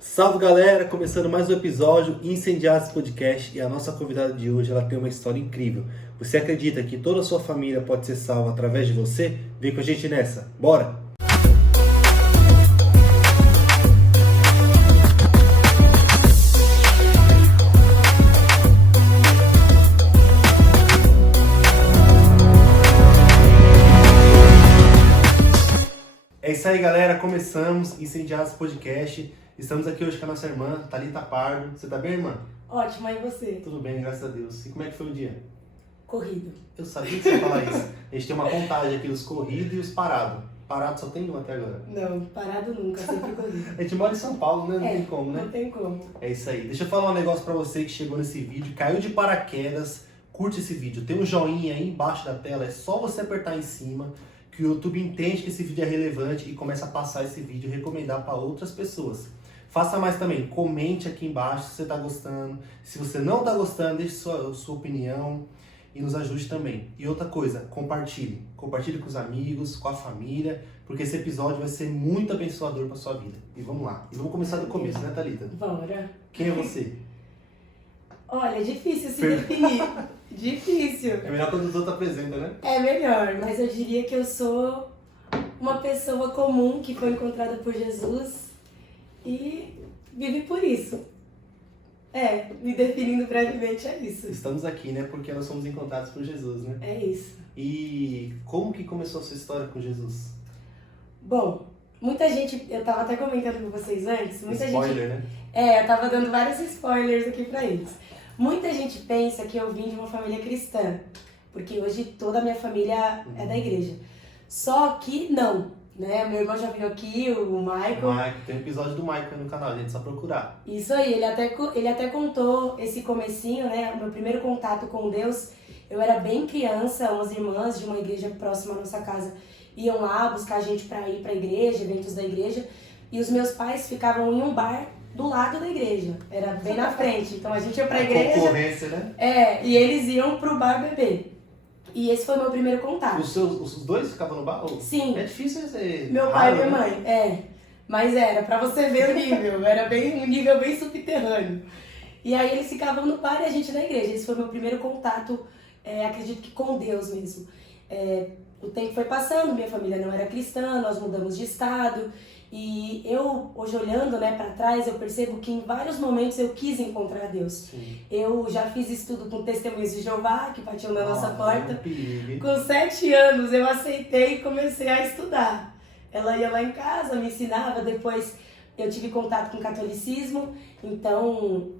Salve galera, começando mais um episódio Incendiados Podcast e a nossa convidada de hoje ela tem uma história incrível. Você acredita que toda a sua família pode ser salva através de você? Vem com a gente nessa, bora! É isso aí galera, começamos Incendiados Podcast. Estamos aqui hoje com a nossa irmã, Thalita Pardo. Você tá bem, irmã? Ótimo, e você? Tudo bem, graças a Deus. E como é que foi o dia? Corrido. Eu sabia que você ia falar isso. A gente tem uma contagem aqui, os corridos e os parados. Parado só tem um até agora. Não, parado nunca, sempre corrido. A gente mora em São Paulo, né? Não tem como, né? Não tem como. É isso aí. Deixa eu falar um negócio pra você que chegou nesse vídeo, caiu de paraquedas, curte esse vídeo. Tem um joinha aí embaixo da tela, é só você apertar em cima, que o YouTube entende que esse vídeo é relevante e começa a passar esse vídeo e recomendar para outras pessoas. Faça mais também, comente aqui embaixo se você está gostando. Se você não está gostando, deixe sua opinião e nos ajude também. E outra coisa, compartilhe. Compartilhe com os amigos, com a família, porque esse episódio vai ser muito abençoador para sua vida. E vamos lá. E vamos começar do começo, né, Thalita? Bora. Quem é você? Olha, é difícil se definir. Difícil. É melhor quando os outros apresentam, né? É melhor, mas eu diria que eu sou uma pessoa comum que foi encontrada por Jesus e vive por isso. Me definindo brevemente é isso. Estamos aqui, né? Porque nós somos encontrados por Jesus, né? É isso. E como que começou a sua história com Jesus? Bom, muita gente, eu tava até comentando com vocês antes, Spoiler, né? eu tava dando vários spoilers aqui pra eles. Muita gente pensa que eu vim de uma família cristã, porque hoje toda a minha família é da igreja. Só que não, né? Meu irmão já veio aqui, o Michael. Tem um episódio do Michael no canal, gente, só procurar. Isso aí, ele até contou esse comecinho, né? O meu primeiro contato com Deus. Eu era bem criança, umas irmãs de uma igreja próxima à nossa casa iam lá buscar a gente pra ir pra igreja, eventos da igreja. E os meus pais ficavam em um bar do lado da igreja, era bem na frente. Então a gente ia pra igreja. Concorrência, né? E eles iam pro bar beber. E esse foi o meu primeiro contato. Os dois ficavam no bar? Sim. É difícil ser. Meu pai e minha mãe, Mas era, pra você ver o nível, era um nível bem subterrâneo. E aí eles ficavam no bar e a gente na igreja. Esse foi o meu primeiro contato, acredito que com Deus mesmo. O tempo foi passando, minha família não era cristã, nós mudamos de estado. E eu, hoje olhando, né, para trás, eu percebo que em vários momentos eu quis encontrar Deus. Sim. Eu já fiz estudo com Testemunhas de Jeová, que batiam na nossa porta. É Com 7 anos eu aceitei e comecei a estudar. Ela ia lá em casa, me ensinava, depois eu tive contato com o catolicismo, então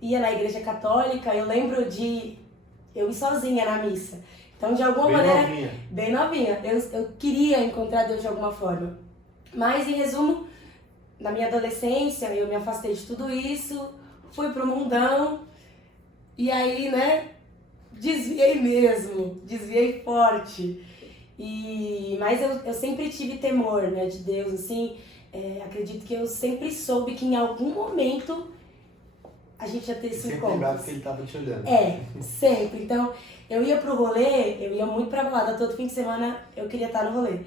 ia na igreja católica. Eu lembro de eu ir sozinha na missa. Então, de alguma maneira, bem novinha, eu queria encontrar Deus de alguma forma. Mas, em resumo, na minha adolescência, eu me afastei de tudo isso, fui pro mundão, e aí, né, desviei forte. Mas eu sempre tive temor, né, de Deus, assim, acredito que eu sempre soube que em algum momento a gente ia ter esse encontro. Sempre lembrava que ele tava te olhando. Sempre. Então, eu ia pro rolê, eu ia muito pra balada, todo fim de semana eu queria estar no rolê.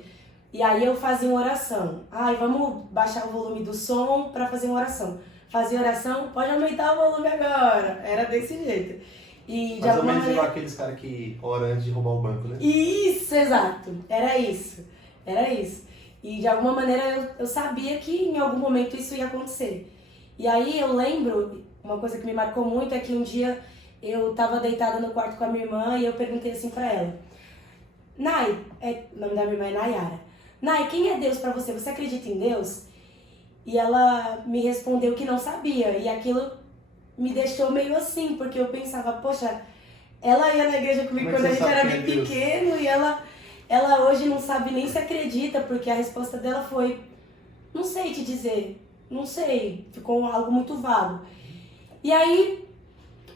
E aí eu fazia uma oração. Vamos baixar o volume do som pra fazer uma oração. Fazia oração, pode aumentar o volume agora. Era desse jeito. E de mais ou menos maneira... igual aqueles caras que oram antes de roubar o banco, né? Isso, exato. Era isso. E de alguma maneira eu sabia que em algum momento isso ia acontecer. E aí eu lembro, uma coisa que me marcou muito é que um dia eu tava deitada no quarto com a minha irmã e eu perguntei assim pra ela. Nai, o nome da minha irmã é Nayara. Nai, quem é Deus pra você? Você acredita em Deus? E ela me respondeu que não sabia. E aquilo me deixou meio assim, porque eu pensava, poxa, ela ia na igreja comigo quando a gente era bem pequeno e ela hoje não sabe nem se acredita, porque a resposta dela foi, não sei te dizer, não sei, ficou algo muito vago. E aí,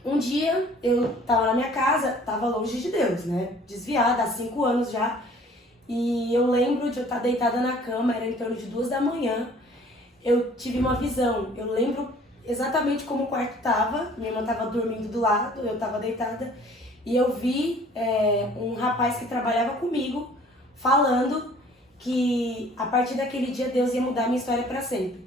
um dia eu tava na minha casa, tava longe de Deus, né? Desviada, há 5 anos já. E eu lembro de eu estar deitada na cama, era em torno de 2 da manhã. Eu tive uma visão, eu lembro exatamente como o quarto estava. Minha irmã estava dormindo do lado, eu estava deitada. E eu vi um rapaz que trabalhava comigo falando que a partir daquele dia Deus ia mudar a minha história para sempre.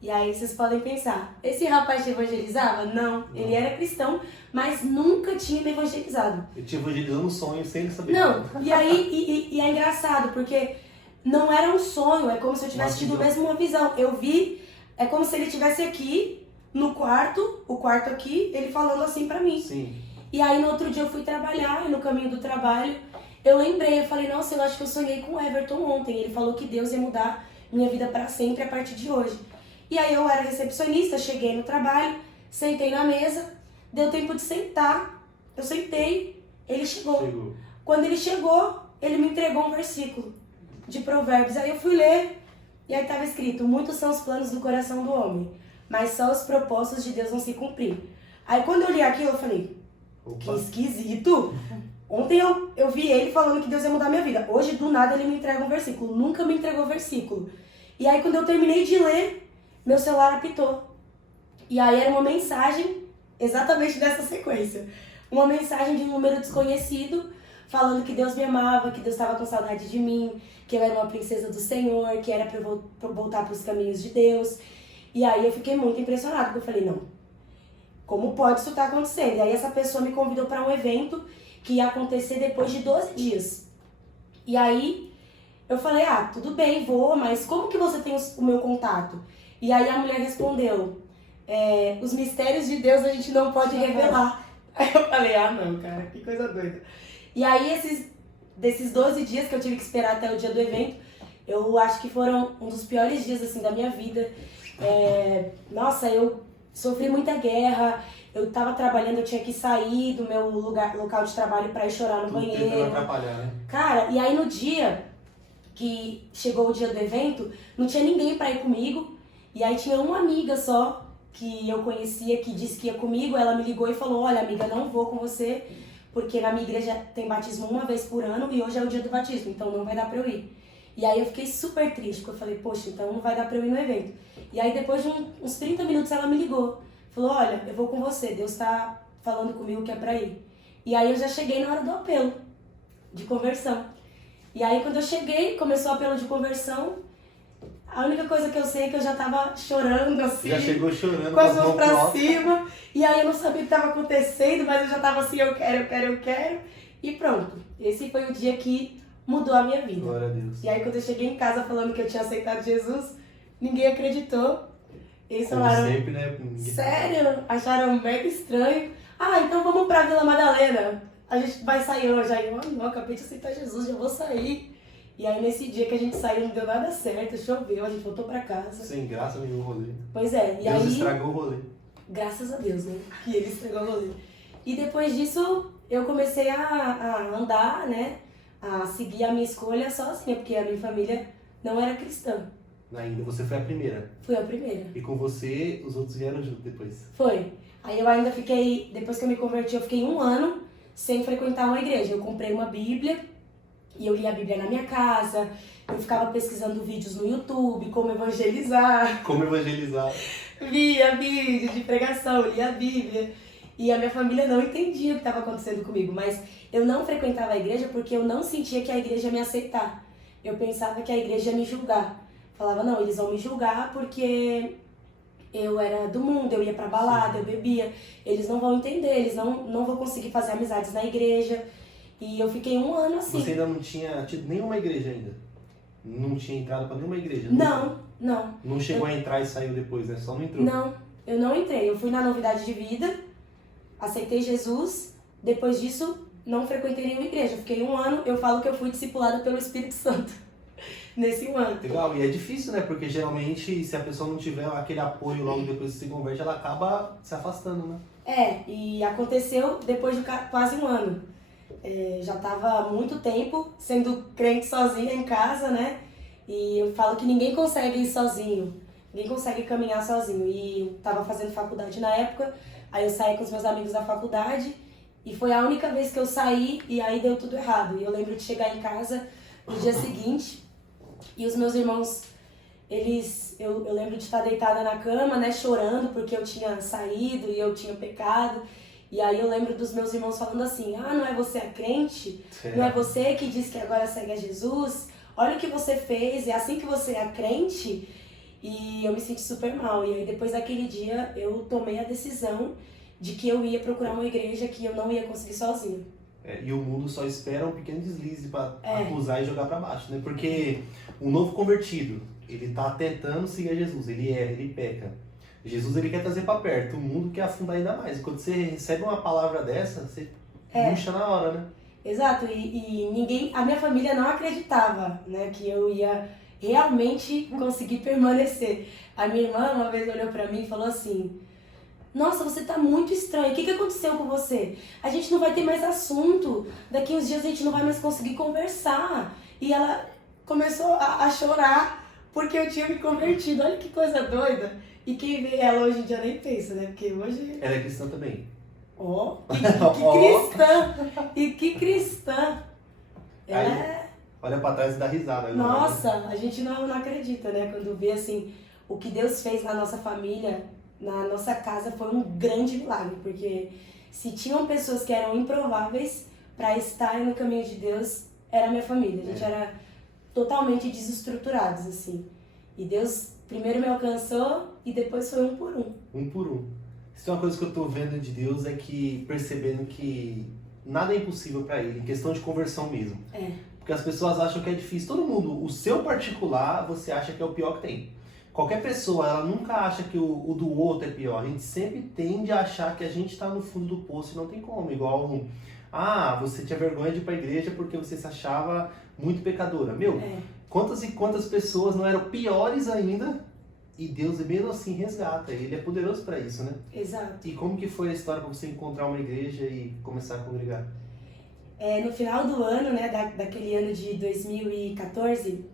E aí vocês podem pensar, esse rapaz te evangelizava? Não, ele era cristão, mas nunca tinha me evangelizado. Ele te evangelizou no sonho sem ele saber. Não, e aí e é engraçado, porque não era um sonho, é como se eu tivesse tido mesmo uma visão. Eu vi, é como se ele estivesse aqui no quarto, o quarto aqui, ele falando assim pra mim. Sim. E aí no outro dia eu fui trabalhar, e no caminho do trabalho, eu lembrei, eu falei, nossa, eu acho que eu sonhei com o Everton ontem. Ele falou que Deus ia mudar minha vida pra sempre a partir de hoje. E aí eu era recepcionista, cheguei no trabalho, sentei na mesa, deu tempo de sentar, eu sentei, ele chegou. Quando ele chegou, ele me entregou um versículo de Provérbios. Aí eu fui ler, e aí estava escrito, muitos são os planos do coração do homem, mas só os propósitos de Deus vão se cumprir. Aí quando eu li aquilo, eu falei, que esquisito. Ontem eu vi ele falando que Deus ia mudar minha vida. Hoje, do nada, ele me entrega um versículo. Nunca me entregou versículo. E aí quando eu terminei de ler, meu celular apitou. E aí era uma mensagem exatamente dessa sequência. Uma mensagem de um número desconhecido, falando que Deus me amava, que Deus estava com saudade de mim, que eu era uma princesa do Senhor, que era pra eu voltar para os caminhos de Deus. E aí eu fiquei muito impressionada, porque eu falei, não, como pode isso estar acontecendo? E aí essa pessoa me convidou para um evento que ia acontecer depois de 12 dias. E aí eu falei, tudo bem, vou, mas como que você tem o meu contato? E aí a mulher respondeu, os mistérios de Deus a gente não pode revelar. Aí eu falei, não, cara, que coisa doida. E aí desses 12 dias que eu tive que esperar até o dia do evento, eu acho que foram um dos piores dias assim da minha vida. Nossa, eu sofri muita guerra, eu tava trabalhando, eu tinha que sair do meu local de trabalho pra ir chorar no banheiro. Tentando atrapalhar, né? Cara, e aí no dia que chegou o dia do evento, não tinha ninguém pra ir comigo. E aí tinha uma amiga só que eu conhecia que disse que ia comigo. Ela me ligou e falou, olha amiga, não vou com você, porque na minha igreja tem batismo uma vez por ano e hoje é o dia do batismo, então não vai dar pra eu ir. E aí eu fiquei super triste, porque eu falei, poxa, então não vai dar pra eu ir no evento. E aí depois de uns 30 minutos ela me ligou. Falou, olha, eu vou com você, Deus tá falando comigo que é pra ir. E aí eu já cheguei na hora do apelo de conversão. E aí quando eu cheguei, começou o apelo de conversão. A única coisa que eu sei é que eu já tava chorando assim. Já chegou chorando, com as mãos pra cima. E aí eu não sabia o que tava acontecendo, mas eu já tava assim, eu quero. E pronto. Esse foi o dia que mudou a minha vida. Glória a Deus. E aí quando eu cheguei em casa falando que eu tinha aceitado Jesus, ninguém acreditou. Eles falaram, sempre, né? Sério? Acharam mega estranho. Então vamos pra Vila Madalena. A gente vai sair hoje. Aí eu, não, acabei de aceitar Jesus, já vou sair. E aí nesse dia que a gente saiu não deu nada certo, choveu, a gente voltou pra casa. Sem graça nenhum rolê. Pois é. E Deus aí, estragou o rolê. Graças a Deus, né? Que ele estragou o rolê. E depois disso eu comecei a andar, né? A seguir a minha escolha sozinha, porque a minha família não era cristã. Ainda, você foi a primeira. Fui a primeira. E com você, os outros vieram junto depois. Foi. Aí eu ainda fiquei, depois que eu me converti, eu fiquei 1 ano sem frequentar uma igreja. Eu comprei uma Bíblia e eu lia a Bíblia na minha casa. Eu ficava pesquisando vídeos no YouTube, como evangelizar. Como evangelizar. Via vídeo de pregação, lia a Bíblia. E a minha família não entendia o que estava acontecendo comigo. Mas eu não frequentava a igreja porque eu não sentia que a igreja ia me aceitar. Eu pensava que a igreja ia me julgar. Falava, não, eles vão me julgar porque eu era do mundo, eu ia pra balada, eu bebia. Eles não vão entender, eles não vão conseguir fazer amizades na igreja. E eu fiquei 1 ano assim. Você ainda não tinha tido nenhuma igreja ainda? Não tinha entrado pra nenhuma igreja? Não. Não chegou a entrar e saiu depois, né? Só não entrou. Não, eu não entrei. Eu fui na novidade de vida, aceitei Jesus. Depois disso, não frequentei nenhuma igreja. Fiquei 1 ano, eu falo que eu fui discipulada pelo Espírito Santo. Nesse 1 ano. Legal, e é difícil, né? Porque geralmente, se a pessoa não tiver aquele apoio logo depois que se converte, ela acaba se afastando, né? E aconteceu depois de quase 1 ano. Já estava há muito tempo sendo crente sozinha em casa, né? E eu falo que ninguém consegue ir sozinho, ninguém consegue caminhar sozinho. E eu estava fazendo faculdade na época, aí eu saí com os meus amigos da faculdade e foi a única vez que eu saí e aí deu tudo errado. E eu lembro de chegar em casa no dia seguinte e os meus irmãos, eu lembro de estar deitada na cama, né, chorando porque eu tinha saído e eu tinha pecado. E aí eu lembro dos meus irmãos falando assim, não é você a crente? Não é você que diz que agora segue a Jesus? Olha o que você fez, é assim que você é crente? e eu me senti super mal. E aí depois daquele dia eu tomei a decisão de que eu ia procurar uma igreja, que eu não ia conseguir sozinha. E o mundo só espera um pequeno deslize para acusar e jogar para baixo, né? Porque o novo convertido, ele tá tentando seguir a Jesus, ele erra, ele peca. Jesus, ele quer trazer para perto, o mundo quer afundar ainda mais. E quando você recebe uma palavra dessa, você puxa na hora, né? Exato, e ninguém, a minha família não acreditava, né, que eu ia realmente conseguir permanecer. A minha irmã uma vez olhou pra mim e falou assim: nossa, você tá muito estranho, o que aconteceu com você? A gente não vai ter mais assunto, daqui uns dias a gente não vai mais conseguir conversar. E ela começou a chorar porque eu tinha me convertido, olha que coisa doida. E quem vê ela hoje em dia nem pensa, né, porque hoje... Ela é cristã também. Ó, que cristã! E que cristã! Olha pra trás e dá risada. Nossa, a gente não acredita, né? Quando vê, assim, o que Deus fez na nossa família, na nossa casa, foi um grande milagre. Porque se tinham pessoas que eram improváveis para estarem no caminho de Deus, era a minha família. A gente era totalmente desestruturados, assim. E Deus primeiro me alcançou e depois foi um por um. Um por um. Isso é uma coisa que eu tô vendo de Deus, é que percebendo que nada é impossível para ele, em questão de conversão mesmo. Porque as pessoas acham que é difícil. Todo mundo, o seu particular, você acha que é o pior que tem. Qualquer pessoa, ela nunca acha que o do outro é pior. A gente sempre tende a achar que a gente está no fundo do poço e não tem como. Igual, você tinha vergonha de ir pra igreja porque você se achava muito pecadora. Quantas e quantas pessoas não eram piores ainda, e Deus mesmo assim resgata. Ele é poderoso para isso, né? Exato. E como que foi a história para você encontrar uma igreja e começar a congregar? No final do ano, né, daquele ano de 2014,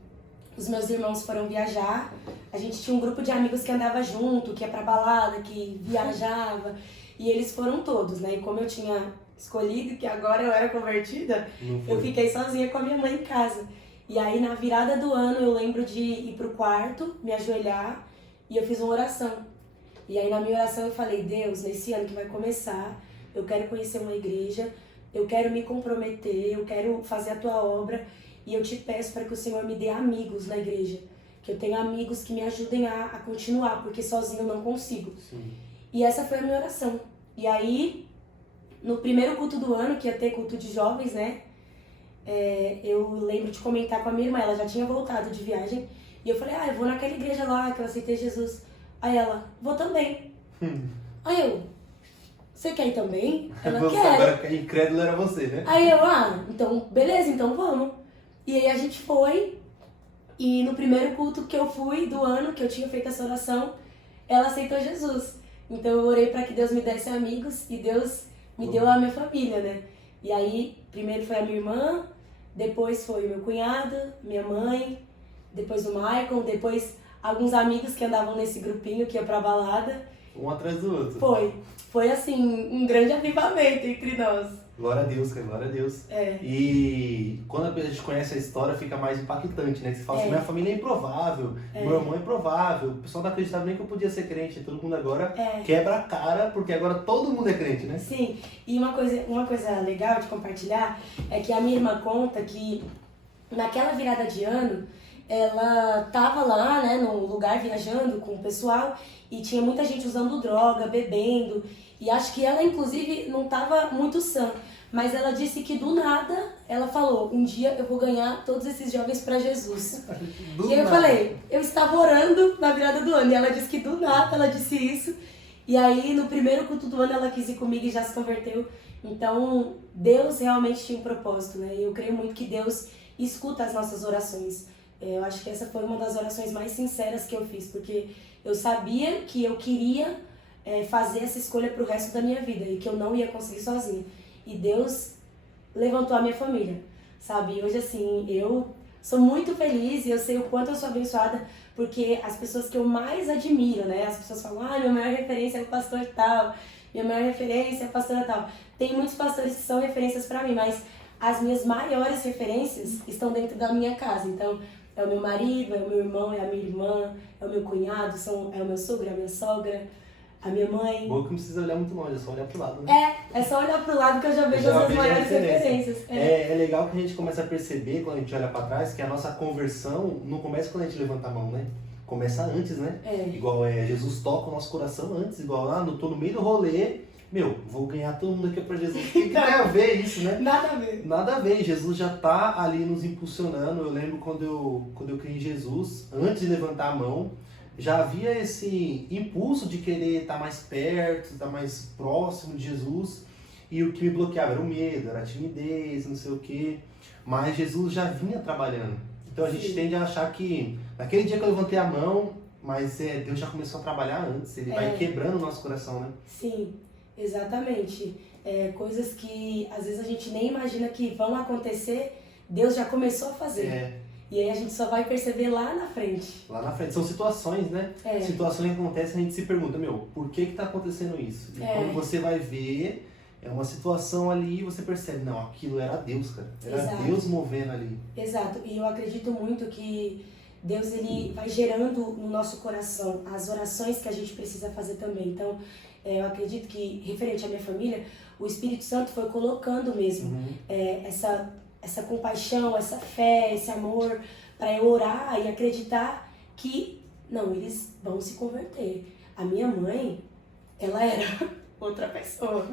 os meus irmãos foram viajar. A gente tinha um grupo de amigos que andava junto, que ia pra balada, que viajava. E eles foram todos, né? E como eu tinha escolhido que agora eu era convertida, eu fiquei sozinha com a minha mãe em casa. E aí, na virada do ano, eu lembro de ir pro quarto, me ajoelhar, e eu fiz uma oração. E aí, na minha oração, eu falei: Deus, nesse ano que vai começar, eu quero conhecer uma igreja, eu quero me comprometer, eu quero fazer a tua obra, e eu te peço para que o Senhor me dê amigos na igreja, que eu tenha amigos que me ajudem a continuar, porque sozinho eu não consigo. Sim. E essa foi a minha oração. E aí, no primeiro culto do ano, que ia ter culto de jovens, né? Eu lembro de comentar com a minha irmã, ela já tinha voltado de viagem, e eu falei: eu vou naquela igreja lá que eu aceitei Jesus. Aí ela: vou também. Aí eu: você quer ir também? Ela: quer. Agora incrédulo era você, né? Aí eu: então beleza, então vamos. E aí a gente foi, e no primeiro culto que eu fui do ano, que eu tinha feito essa oração, ela aceitou Jesus. Então eu orei para que Deus me desse amigos, e Deus me deu a minha família, né? E aí, primeiro foi a minha irmã, depois foi o meu cunhado, minha mãe, depois o Michael, depois alguns amigos que andavam nesse grupinho que ia pra balada. Um atrás do outro. Foi assim, um grande avivamento entre nós. Glória a Deus, cara, glória a Deus. E quando a gente conhece a história, fica mais impactante, né? Você fala assim: minha família é improvável, meu irmão é improvável, o pessoal não acreditava nem que eu podia ser crente, todo mundo agora quebra a cara, porque agora todo mundo é crente, né? Sim, e uma coisa legal de compartilhar é que a minha irmã conta que naquela virada de ano, ela tava lá, né, num lugar viajando com o pessoal, e tinha muita gente usando droga, bebendo, e acho que ela, inclusive, não tava muito sã, mas ela disse que do nada, ela falou: um dia eu vou ganhar todos esses jovens pra Jesus. E aí eu falei: eu estava orando na virada do ano, e ela disse que do nada ela disse isso, e aí no primeiro culto do ano ela quis ir comigo e já se converteu. Então Deus realmente tinha um propósito, né? E eu creio muito que Deus escuta as nossas orações. Eu acho que essa foi uma das orações mais sinceras que eu fiz, porque eu sabia que eu queria fazer essa escolha pro resto da minha vida e que eu não ia conseguir sozinha. E Deus levantou a minha família, sabe? E hoje, assim, eu sou muito feliz e eu sei o quanto eu sou abençoada, porque as pessoas que eu mais admiro, né? As pessoas falam: minha maior referência é o pastor tal, minha maior referência é a pastora tal. Tem muitos pastores que são referências pra mim, mas as minhas maiores referências estão dentro da minha casa. Então, é o meu marido, é o meu irmão, é a minha irmã, é o meu cunhado, é o meu sogro, é a minha sogra, a minha mãe. Bom que não precisa olhar muito longe, é só olhar pro lado, né? É só olhar pro lado que eu já vejo as maiores referências. É legal que a gente começa a perceber, quando a gente olha pra trás, que a nossa conversão não começa quando a gente levanta a mão, né? começa antes, né? É. Igual Jesus toca o nosso coração antes, igual lá, tô no meio do rolê, vou ganhar todo mundo aqui pra Jesus. O que tem a ver isso, né? Nada a ver. Nada a ver, Jesus já tá ali nos impulsionando. Eu lembro quando eu criei em Jesus, antes de levantar a mão, já havia esse impulso de querer estar mais perto, estar mais próximo de Jesus. E o que me bloqueava era o medo, era a timidez, não sei o quê. Mas Jesus já vinha trabalhando. Então a gente Sim. tende a achar que, naquele dia que eu levantei a mão, mas Deus já começou a trabalhar antes. Ele vai quebrando o nosso coração, né? Sim, exatamente. Coisas que às vezes a gente nem imagina que vão acontecer, Deus já começou a fazer. E aí a gente só vai perceber lá na frente. Lá na frente. São situações, né? Situações que acontecem, a gente se pergunta, por que tá acontecendo isso? E quando você vai ver, é uma situação ali e você percebe, não, aquilo era Deus, cara. Era Exato. Deus movendo ali. Exato. E eu acredito muito que Deus, ele vai gerando no nosso coração as orações que a gente precisa fazer também. Então, eu acredito que, referente à minha família, o Espírito Santo foi colocando mesmo essa compaixão, essa fé, esse amor, para eu orar e acreditar que, não, eles vão se converter. A minha mãe, ela era outra pessoa.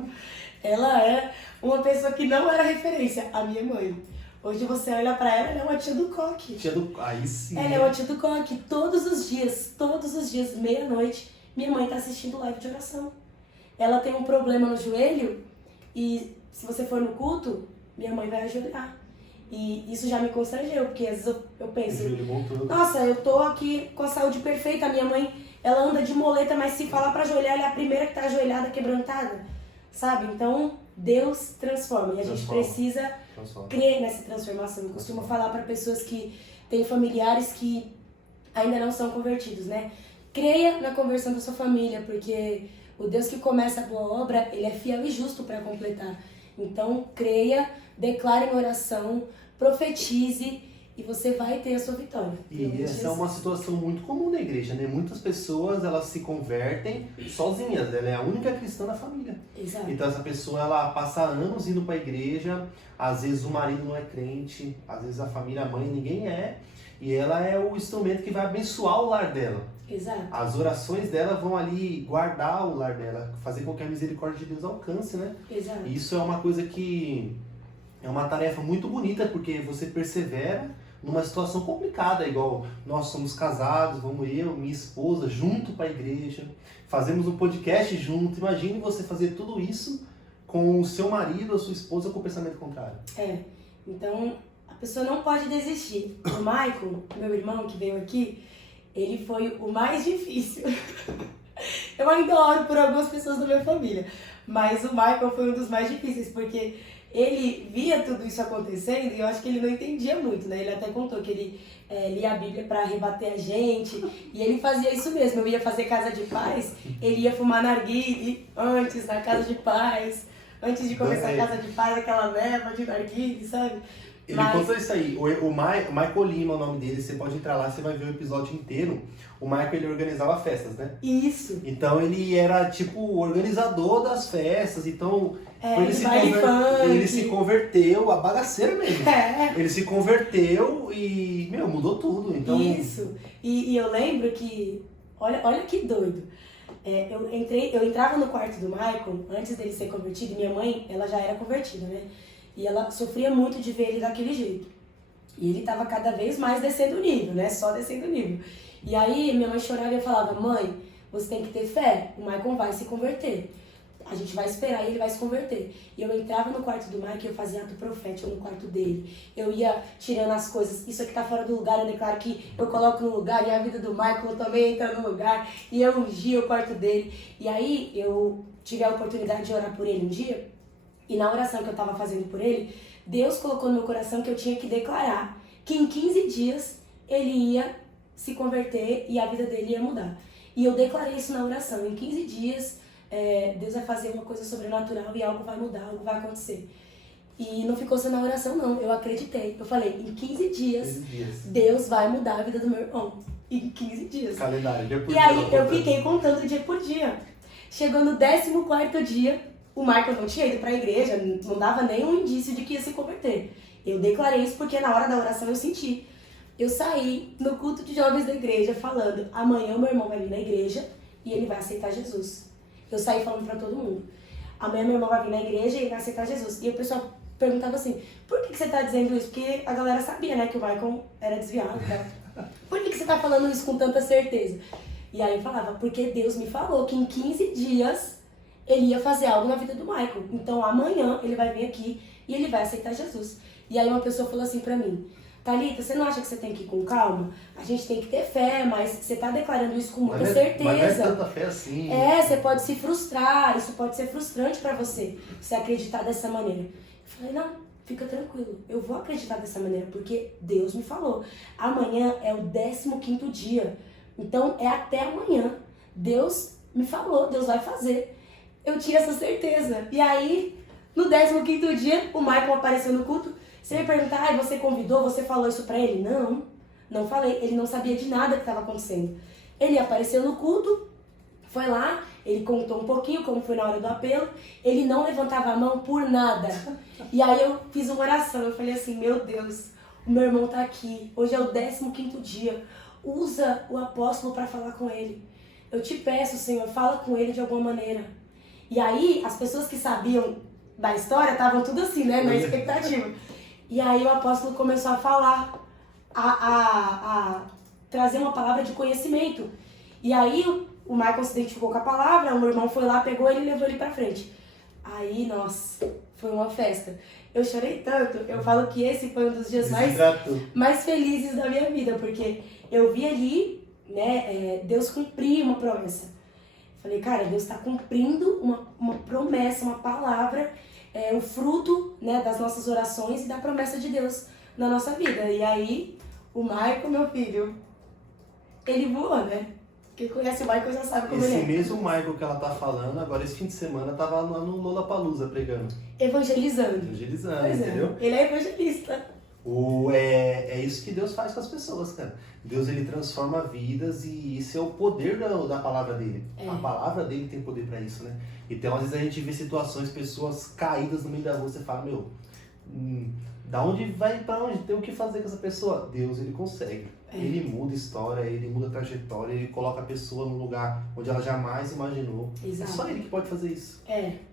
Ela é uma pessoa que não era referência, a minha mãe. Hoje você olha pra ela, ela é uma tia do coque. Aí sim. Ela é uma tia do coque. Todos os dias, meia-noite, minha mãe tá assistindo live de oração. Ela tem um problema no joelho e se você for no culto, minha mãe vai ajoelhar. E isso já me constrangeu, porque às vezes eu penso, nossa, eu tô aqui com a saúde perfeita, a minha mãe, ela anda de muleta, mas se falar pra ajoelhar, ela é a primeira que tá ajoelhada, quebrantada, sabe? Então, Deus transforma e a gente precisa crer nessa transformação. Eu costumo falar para pessoas que têm familiares que ainda não são convertidos, né? Creia na conversão da sua família, porque o Deus que começa a boa obra, ele é fiel e justo para completar. Então, creia, declare em oração, profetize e você vai ter a sua vitória. E essa é uma situação muito comum na igreja, né? Muitas pessoas, elas se convertem sozinhas, ela é a única cristã da família. Exato. Então essa pessoa, ela passa anos indo para a igreja, às vezes o marido não é crente, às vezes a família, a mãe, ninguém é, e ela é o instrumento que vai abençoar o lar dela. Exato. As orações dela vão ali guardar o lar dela, fazer com que a misericórdia de Deus alcance, né? Exato. E isso é uma coisa que é uma tarefa muito bonita, porque você persevera numa situação complicada, igual nós somos casados, vamos eu, minha esposa, junto para a igreja, fazemos um podcast junto. Imagine você fazer tudo isso com o seu marido ou sua esposa com o pensamento contrário. Então a pessoa não pode desistir. O Michael, meu irmão que veio aqui, ele foi o mais difícil. Eu ainda oro por algumas pessoas da minha família, mas o Michael foi um dos mais difíceis, porque ele via tudo isso acontecendo e eu acho que ele não entendia muito, né? Ele até contou que ele lia a Bíblia para rebater a gente e ele fazia isso mesmo. Eu ia fazer casa de paz, ele ia fumar narguile antes na casa de paz, antes de começar a casa de paz, aquela neva de narguile, sabe? Ele contou isso aí, o Michael Lima é o nome dele, você pode entrar lá, você vai ver o episódio inteiro. O Michael, ele organizava festas, né? Isso. Então ele era tipo o organizador das festas, então ele se converteu, a bagaceira mesmo. Ele se converteu e, mudou tudo. Então... Isso. E eu lembro que, olha que doido. Eu entrava no quarto do Michael, antes dele ser convertido, e minha mãe, ela já era convertida, né? E ela sofria muito de ver ele daquele jeito. E ele tava cada vez mais descendo o nível, né? Só descendo o nível. E aí minha mãe chorava e eu falava, mãe, você tem que ter fé, o Michael vai se converter. A gente vai esperar e ele vai se converter. E eu entrava no quarto do Michael e eu fazia ato profético no quarto dele. Eu ia tirando as coisas, isso aqui tá fora do lugar, eu declaro que eu coloco no lugar e a vida do Michael também entra no lugar. E eu ungia o quarto dele. E aí eu tive a oportunidade de orar por ele um dia. E na oração que eu tava fazendo por ele, Deus colocou no meu coração que eu tinha que declarar que em 15 dias ele ia se converter e a vida dele ia mudar. E eu declarei isso na oração. Em 15 dias, Deus vai fazer uma coisa sobrenatural e algo vai mudar, algo vai acontecer. E não ficou só na oração, não. Eu acreditei. Eu falei, em 15 dias, Deus vai mudar a vida do meu irmão. Em 15 dias. Calendário, dia por dia. E aí eu fiquei contando dia por dia. Chegou no 14º dia, o Michael não tinha ido para a igreja, não dava nenhum indício de que ia se converter. Eu declarei isso porque na hora da oração eu senti. Eu saí no culto de jovens da igreja falando, amanhã o meu irmão vai vir na igreja e ele vai aceitar Jesus. Eu saí falando pra todo mundo, amanhã meu irmão vai vir na igreja e ele vai aceitar Jesus. E o pessoal perguntava assim, por que você tá dizendo isso? Porque a galera sabia, né, que o Michael era desviado e tal. Por que você tá falando isso com tanta certeza? E aí eu falava, porque Deus me falou que em 15 dias ele ia fazer algo na vida do Michael. Então amanhã ele vai vir aqui e ele vai aceitar Jesus. E aí uma pessoa falou assim pra mim, Thalita, você não acha que você tem que ir com calma? A gente tem que ter fé, mas você tá declarando isso com muita certeza. Mas não é tanta fé assim. Você pode se frustrar, isso pode ser frustrante pra você acreditar dessa maneira. Eu falei, não, fica tranquilo, eu vou acreditar dessa maneira, porque Deus me falou. Amanhã é o 15º dia, então é até amanhã. Deus me falou, Deus vai fazer. Eu tinha essa certeza. E aí, no 15º dia, o Michael apareceu no culto. Você me perguntar, você convidou, você falou isso pra ele? Não, não falei. Ele não sabia de nada que estava acontecendo. Ele apareceu no culto, foi lá, ele contou um pouquinho como foi na hora do apelo. Ele não levantava a mão por nada. E aí eu fiz uma oração, eu falei assim, meu Deus, o meu irmão tá aqui. Hoje é o 15º dia. Usa o apóstolo para falar com ele. Eu te peço, Senhor, fala com ele de alguma maneira. E aí, as pessoas que sabiam da história estavam tudo assim, né, na expectativa. E aí o apóstolo começou a falar, a trazer uma palavra de conhecimento. E aí o Michael se identificou com a palavra, o meu irmão foi lá, pegou ele e levou ele pra frente. Aí, nossa, foi uma festa. Eu chorei tanto, eu falo que esse foi um dos dias mais felizes da minha vida, porque eu vi ali, né, Deus cumprir uma promessa. Falei, cara, Deus está cumprindo uma promessa, uma palavra, o fruto, né, das nossas orações e da promessa de Deus na nossa vida. E aí, o Michael, meu filho, ele voou, né? Quem conhece o Michael já sabe como ele é. Esse mesmo Michael que ela tá falando, agora esse fim de semana tava lá no Lollapalooza pregando. Evangelizando. Pois entendeu? Ele é evangelista. É isso que Deus faz com as pessoas, cara. Deus, ele transforma vidas e isso é o poder da palavra dele. A palavra dele tem poder pra isso, né? Então, às vezes a gente vê situações, pessoas caídas no meio da rua, você fala, meu, da onde vai, pra onde? Tem o que fazer com essa pessoa? Deus, ele consegue. Ele muda a história, ele muda a trajetória, ele coloca a pessoa num lugar onde ela jamais imaginou. Exato. É só ele que pode fazer isso.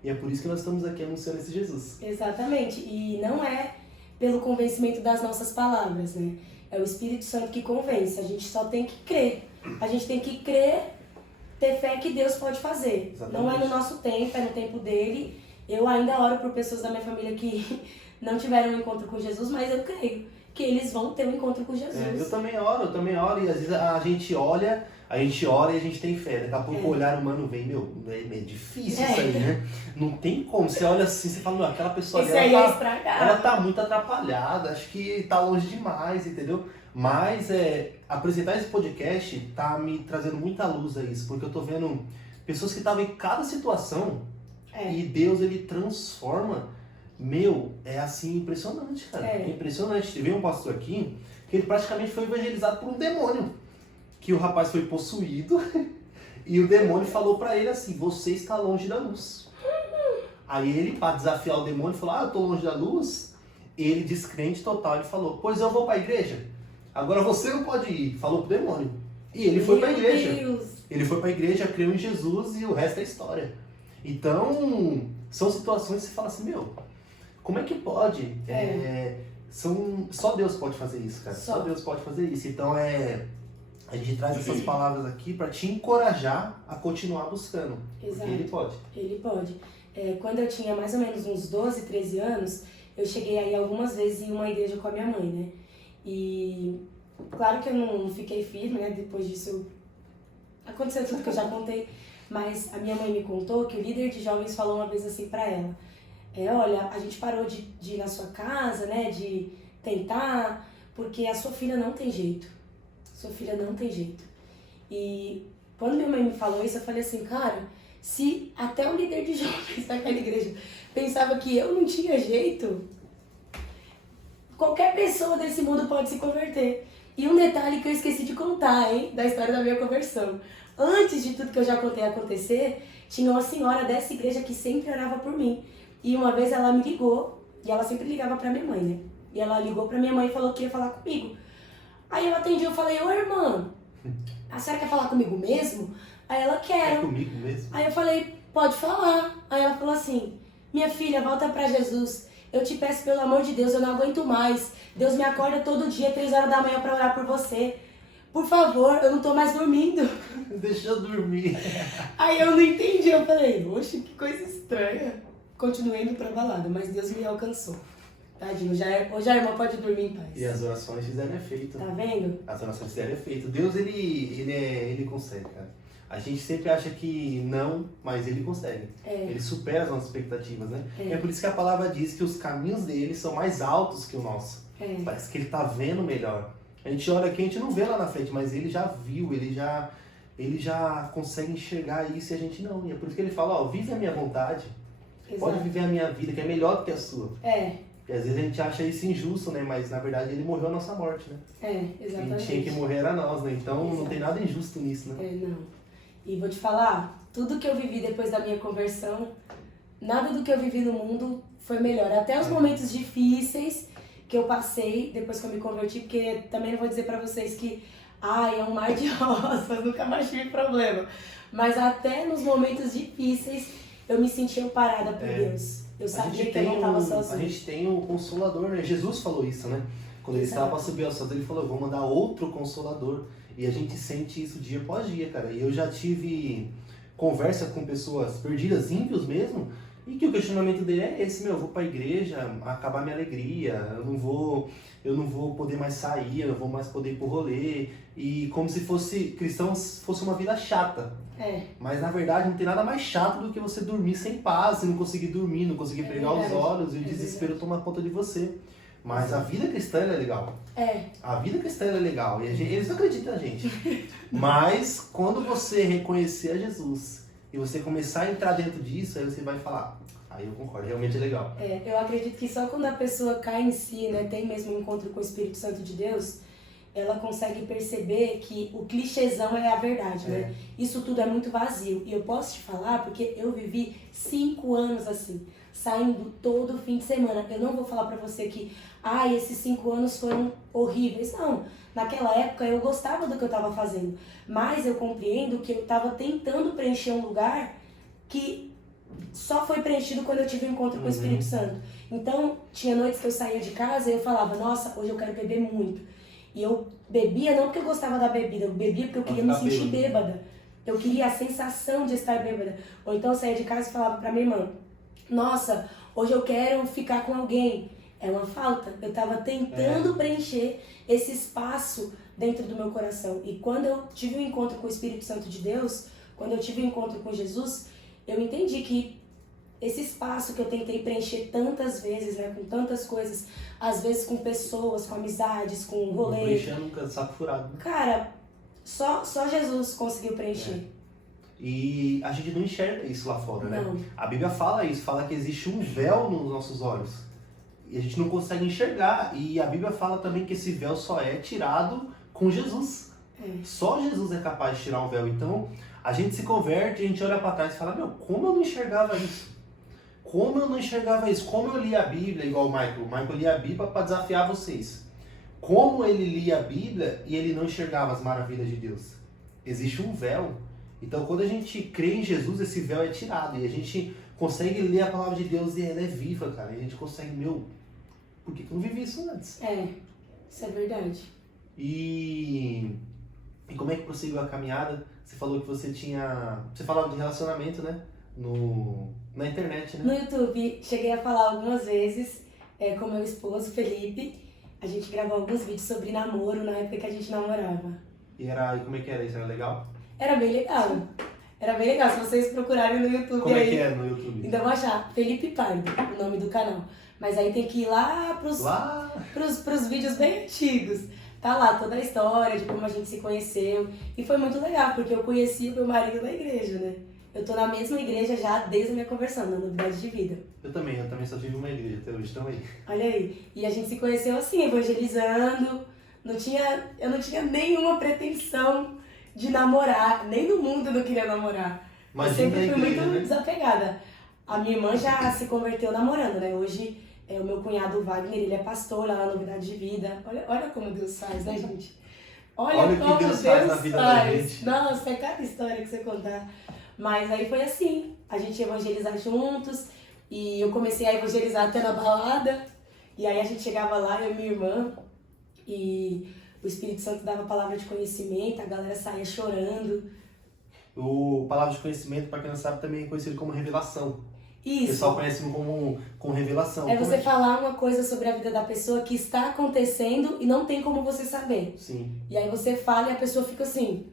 E é por isso que nós estamos aqui anunciando esse Jesus. Exatamente. E não é pelo convencimento das nossas palavras, né? É o Espírito Santo que convence. A gente só tem que crer. A gente tem que crer, ter fé que Deus pode fazer. Exatamente. Não é no nosso tempo, é no tempo dele. Eu ainda oro por pessoas da minha família que não tiveram um encontro com Jesus, mas eu creio que eles vão ter um encontro com Jesus. Eu também oro, e às vezes a gente ora e a gente tem fé. Daqui a pouco o olhar humano vem, é difícil isso aí, né? Não tem como. Você olha assim, você fala, meu, aquela pessoa ali, ela tá muito atrapalhada, acho que tá longe demais, entendeu? Mas apresentar esse podcast tá me trazendo muita luz a isso, porque eu tô vendo pessoas que estavam em cada situação e Deus, ele transforma. Meu, é assim impressionante, cara. É impressionante. Teve um pastor aqui que ele praticamente foi evangelizado por um demônio. Que o rapaz foi possuído e o demônio falou pra ele assim, você está longe da luz. Aí ele, para desafiar o demônio, falou, eu tô longe da luz. Ele, descrente total, ele falou, pois eu vou pra igreja. Agora você não pode ir. Falou pro demônio. E ele foi pra igreja. Deus. Ele foi pra igreja, creu em Jesus e o resto é história. Então, são situações que você fala assim, meu, como é que pode? Só Deus pode fazer isso, cara. Só Deus pode fazer isso. Então, a gente traz essas palavras aqui para te encorajar a continuar buscando. Exato. Porque ele pode. Ele pode. Quando eu tinha mais ou menos uns 12, 13 anos, eu cheguei aí algumas vezes em uma igreja com a minha mãe, né? E claro que eu não fiquei firme, né? Depois disso, aconteceu tudo que eu já contei. Mas a minha mãe me contou que o líder de jovens falou uma vez assim pra ela. Olha, a gente parou de ir na sua casa, né? De tentar, porque a sua filha não tem jeito. Sua filha não tem jeito. E quando minha mãe me falou isso, eu falei assim, cara, se até o líder de jovens daquela igreja pensava que eu não tinha jeito, qualquer pessoa desse mundo pode se converter. E um detalhe que eu esqueci de contar, hein, da história da minha conversão. Antes de tudo que eu já contei acontecer, tinha uma senhora dessa igreja que sempre orava por mim. E uma vez ela me ligou, e ela sempre ligava pra minha mãe, né? E ela ligou pra minha mãe e falou que ia falar comigo. Aí eu atendi, eu falei, ô irmã, a senhora quer falar comigo mesmo? Aí ela, É quero. comigo mesmo? Aí eu falei, pode falar. Aí ela falou assim, minha filha, volta pra Jesus. Eu te peço pelo amor de Deus, eu não aguento mais. Deus me acorda todo dia, 3 horas da manhã pra orar por você. Por favor, eu não tô mais dormindo. Deixa eu dormir. Aí eu não entendi, eu falei, oxe, que coisa estranha. Continuei indo pra balada, mas Deus me alcançou. Tadinho, hoje a irmã pode dormir em paz. E as orações fizeram efeito. Tá vendo? As orações fizeram efeito. Deus, ele consegue, cara. A gente sempre acha que não, mas ele consegue. Ele supera as nossas expectativas, né? É por isso que a palavra diz que os caminhos dele são mais altos que o nosso. Parece que ele tá vendo melhor. A gente olha aqui, a gente não vê lá na frente, mas ele já viu, ele já consegue enxergar isso e a gente não. E é por isso que ele fala, ó, vive a minha vontade. Exato. Pode viver a minha vida, que é melhor do que a sua. E às vezes a gente acha isso injusto, né? Mas na verdade ele morreu a nossa morte, né? Exatamente. Quem tinha que morrer era nós, né? Então Exato. não tem nada injusto nisso, né? Não. E vou te falar, tudo que eu vivi depois da minha conversão, nada do que eu vivi no mundo foi melhor. Até os momentos difíceis que eu passei depois que eu me converti, porque também não vou dizer pra vocês que é um mar de rosas, nunca mais tive problema. Mas até nos momentos difíceis eu me sentia amparada por Deus. Eu sabia que eu não estava sozinha. A gente tem o Consolador, né? Jesus falou isso, né? Quando ele estava para subir ao céu, ele falou, eu vou mandar outro Consolador. E a gente sente isso dia após dia, cara. E eu já tive conversa com pessoas perdidas, ímpios mesmo, e que o questionamento dele é esse, eu vou pra igreja, acabar minha alegria, eu não vou poder mais sair, eu não vou mais poder ir pro rolê. E como se cristãos fosse uma vida chata. Mas na verdade não tem nada mais chato do que você dormir sem paz, não conseguir dormir, não conseguir pregar os olhos e o desespero toma conta de você. Mas a vida cristã é legal. A vida cristã é legal. E eles não acreditam na gente. Mas quando você reconhecer a Jesus e você começar a entrar dentro disso, aí você vai falar, aí eu concordo, realmente é legal. Eu acredito que só quando a pessoa cai em si, né, tem mesmo um encontro com o Espírito Santo de Deus, ela consegue perceber que o clichêzão é a verdade, né? Isso tudo é muito vazio. E eu posso te falar porque eu vivi 5 anos assim, saindo todo fim de semana. Eu não vou falar pra você que, esses 5 anos foram horríveis. Não, naquela época eu gostava do que eu tava fazendo. Mas eu compreendo que eu tava tentando preencher um lugar que só foi preenchido quando eu tive um encontro com o Espírito Santo. Então, tinha noites que eu saía de casa e eu falava, nossa, hoje eu quero beber muito. E eu bebia não porque eu gostava da bebida, eu bebia porque eu queria me sentir bêbada. Eu queria a sensação de estar bêbada. Ou então eu saía de casa e falava pra minha irmã, nossa, hoje eu quero ficar com alguém. É uma falta. Eu tava tentando preencher esse espaço dentro do meu coração. E quando eu tive um encontro com o Espírito Santo de Deus, quando eu tive um encontro com Jesus, eu entendi que esse espaço que eu tentei preencher tantas vezes, né, com tantas coisas, às vezes com pessoas, com amizades, com rolê. Preenchendo um saco furado. Cara, só Jesus conseguiu preencher. E a gente não enxerga isso lá fora, né? Não. A Bíblia fala isso, fala que existe um véu nos nossos olhos. E a gente não consegue enxergar. E a Bíblia fala também que esse véu só é tirado com Jesus. Só Jesus é capaz de tirar o véu. Então, a gente se converte, a gente olha para trás e fala, como eu não enxergava isso? Como eu não enxergava isso? Como eu lia a Bíblia, igual o Michael. O Michael lia a Bíblia para desafiar vocês. Como ele lia a Bíblia e ele não enxergava as maravilhas de Deus? Existe um véu. Então, quando a gente crê em Jesus, esse véu é tirado. E a gente consegue ler a palavra de Deus e ela é viva, cara. E a gente consegue, por que eu não vivi isso antes? Isso é verdade. E como é que prosseguiu a caminhada? Você falou que você falava de relacionamento, né? Na internet, né? No YouTube, cheguei a falar algumas vezes com meu esposo, Felipe. A gente gravou alguns vídeos sobre namoro na época que a gente namorava. E como é que era isso? Era legal? Era bem legal. Era bem legal. Se vocês procurarem no YouTube Como é que é no YouTube? Então vão achar Felipe Pardo, o nome do canal. Mas aí tem que ir lá pros vídeos bem antigos. Tá lá toda a história de como a gente se conheceu. E foi muito legal, porque eu conheci o meu marido na igreja, né? Eu tô na mesma igreja já desde a minha conversão, na Novidade de Vida. Eu também só tive uma igreja até hoje também. Olha aí. E a gente se conheceu assim, evangelizando. Eu não tinha nenhuma pretensão de namorar. Nem no mundo eu não queria namorar. Imagina eu sempre fui igreja, muito né? desapegada. A minha irmã já se converteu namorando, né? Hoje O meu cunhado Wagner, ele é pastor lá na Novidade de Vida. Olha como Deus faz, né, gente? Olha como o que Deus faz na vida da gente. Nossa, é cada história que você contar. Mas aí foi assim, a gente ia evangelizar juntos, e eu comecei a evangelizar até na balada, e aí a gente chegava lá, eu e minha irmã, e o Espírito Santo dava palavra de conhecimento, a galera saía chorando. O palavra de conhecimento, para quem não sabe, também é conhecido como revelação. Isso. O pessoal conhece como revelação. É você falar uma coisa sobre a vida da pessoa que está acontecendo e não tem como você saber. Sim. E aí você fala e a pessoa fica assim,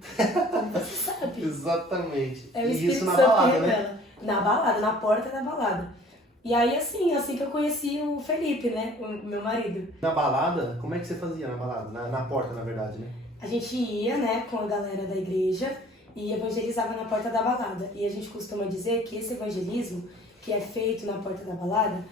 como você sabe? Exatamente. É o E Espírito isso na Santo balada, que né? revela. Na balada, na porta da balada. E aí assim que eu conheci o Felipe, né, o meu marido. Na balada, como é que você fazia na balada? Na porta, na verdade, né? A gente ia, né, com a galera da igreja e evangelizava na porta da balada. E a gente costuma dizer que esse evangelismo que é feito na porta da balada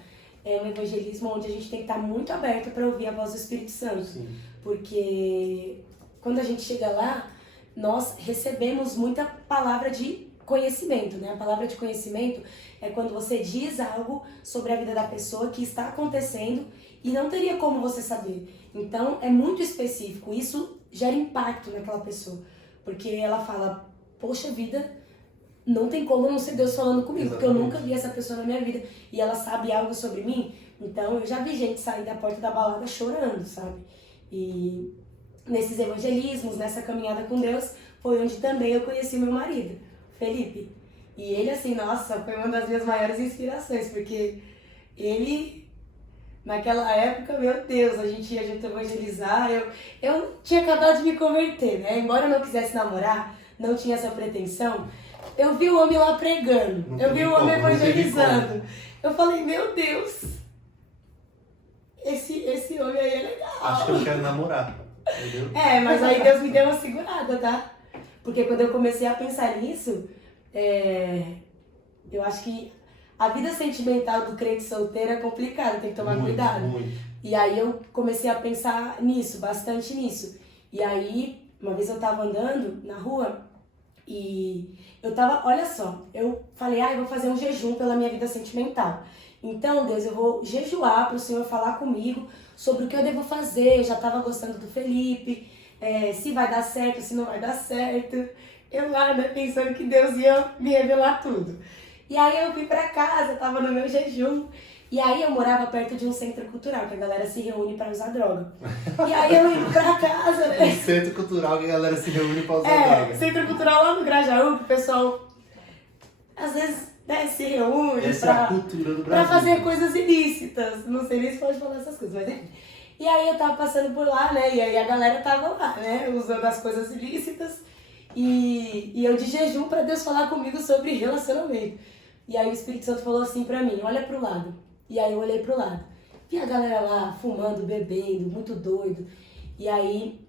é um evangelismo onde a gente tem que estar muito aberto para ouvir a voz do Espírito Santo. Sim. Porque quando a gente chega lá, nós recebemos muita palavra de conhecimento, né? A palavra de conhecimento é quando você diz algo sobre a vida da pessoa que está acontecendo e não teria como você saber. Então, é muito específico. Isso gera impacto naquela pessoa. Porque ela fala, poxa vida, não tem como não ser Deus falando comigo. Exatamente. Porque eu nunca vi essa pessoa na minha vida e ela sabe algo sobre mim. Então, eu já vi gente sair da porta da balada chorando, sabe? E nesses evangelismos, nessa caminhada com Deus, foi onde também eu conheci meu marido, Felipe. E ele, assim, nossa, foi uma das minhas maiores inspirações, porque ele, naquela época, meu Deus, a gente ia junto evangelizar. Eu tinha acabado de me converter, né? Embora eu não quisesse namorar, não tinha essa pretensão, eu vi o homem lá pregando, Não eu vi o homem teve como, não teve evangelizando. Eu falei, meu Deus, esse homem aí é legal. Acho que eu quero namorar, entendeu? Mas aí Deus me deu uma segurada, tá? Porque quando eu comecei a pensar nisso, eu acho que a vida sentimental do crente solteiro é complicada, tem que tomar cuidado. Muito. E aí eu comecei a pensar nisso, bastante nisso. E aí, uma vez eu tava andando na rua e eu tava, olha só, eu falei, eu vou fazer um jejum pela minha vida sentimental. Então, Deus, eu vou jejuar para o Senhor falar comigo sobre o que eu devo fazer. Eu já tava gostando do Felipe, se vai dar certo, se não vai dar certo. Eu lá, né, pensando que Deus ia me revelar tudo. E aí eu fui pra casa, tava no meu jejum. E aí eu morava perto de um centro cultural, que a galera se reúne pra usar droga. E aí eu indo pra casa, né? Um centro cultural que a galera se reúne pra usar droga. Centro cultural lá no Grajaú, que o pessoal às vezes, né, se reúne Essa é a cultura do Brasil. pra fazer coisas ilícitas. Não sei nem se pode falar essas coisas, mas enfim. E aí eu tava passando por lá, né? E aí a galera tava lá, né? Usando as coisas ilícitas. E eu de jejum pra Deus falar comigo sobre relacionamento. E aí o Espírito Santo falou assim pra mim, olha pro lado. E aí eu olhei pro lado. Vi a galera lá fumando, bebendo, muito doido. E aí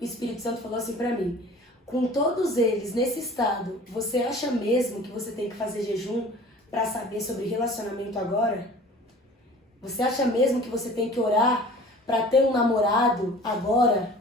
o Espírito Santo falou assim pra mim, com todos eles nesse estado, você acha mesmo que você tem que fazer jejum pra saber sobre relacionamento agora? Você acha mesmo que você tem que orar pra ter um namorado agora?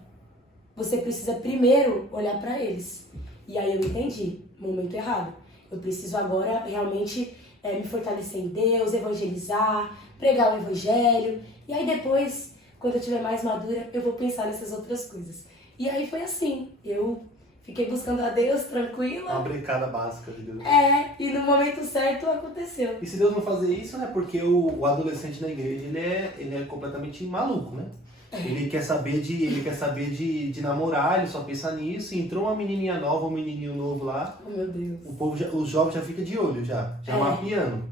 Você precisa primeiro olhar pra eles. E aí eu entendi, momento errado. Eu preciso agora realmente me fortalecer em Deus, evangelizar, pregar o evangelho. E aí depois, quando eu estiver mais madura, eu vou pensar nessas outras coisas. E aí foi assim, eu fiquei buscando a Deus tranquila. Uma brincada básica de Deus. E no momento certo aconteceu. E se Deus não fazer isso, né? Porque o adolescente na igreja, ele é completamente maluco, né? Ele quer saber de namorar, ele só pensa nisso. E entrou uma menininha nova, um menininho novo lá. Oh, meu Deus. Os jovens já ficam de olho, já mapeando.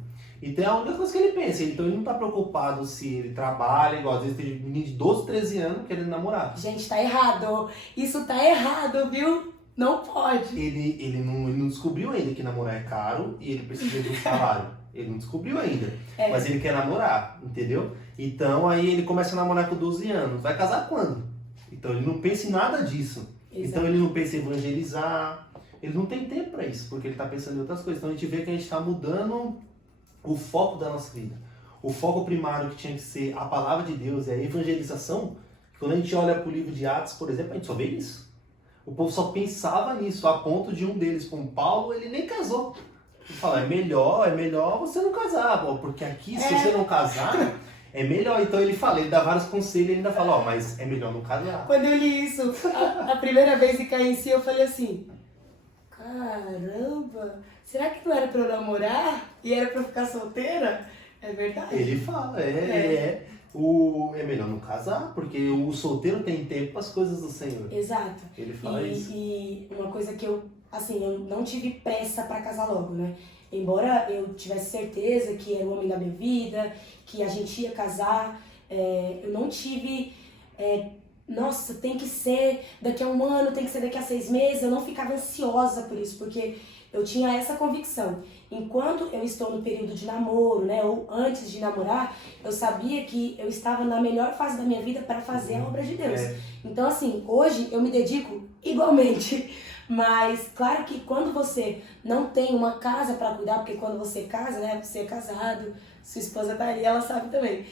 Então é a única coisa que ele pensa. Então ele não tá preocupado se ele trabalha, igual às vezes tem menino de 12, 13 anos querendo namorar. Gente, tá errado. Isso tá errado, viu? Não pode. Ele não descobriu ainda que namorar é caro e ele precisa de um salário. Ele não descobriu ainda. Mas ele quer namorar, entendeu? Então aí ele começa a namorar com 12 anos. Vai casar quando? Então ele não pensa em nada disso. Exato. Então ele não pensa em evangelizar. Ele não tem tempo pra isso, porque ele tá pensando em outras coisas. Então a gente vê que a gente tá mudando o foco da nossa vida. O foco primário que tinha que ser a palavra de Deus, é a evangelização. Quando a gente olha pro livro de Atos, por exemplo, a gente só vê isso. O povo só pensava nisso, a ponto de um deles, como Paulo, ele nem casou. Ele fala, é melhor você não casar, porque aqui, se você não casar, é melhor. Então ele fala, ele dá vários conselhos e ele ainda fala, ó, mas é melhor não casar. Quando eu li isso, a primeira vez que caí em si, eu falei assim, caramba, será que não era pra eu namorar e era pra eu ficar solteira? É verdade. Ele fala, é melhor não casar, porque o solteiro tem tempo para as coisas do Senhor. Exato. Ele fala isso. E uma coisa que eu não tive pressa pra casar logo, né? Embora eu tivesse certeza que era o homem da minha vida, que a gente ia casar, eu não tive, nossa, tem que ser daqui a 1 ano, tem que ser daqui a 6 meses, eu não ficava ansiosa por isso, porque eu tinha essa convicção. Enquanto eu estou no período de namoro, né, ou antes de namorar, eu sabia que eu estava na melhor fase da minha vida para fazer a obra de Deus. Então, assim, hoje eu me dedico igualmente. Mas, claro que quando você não tem uma casa para cuidar, porque quando você casa, né, você é casado, sua esposa tá ali, ela sabe também.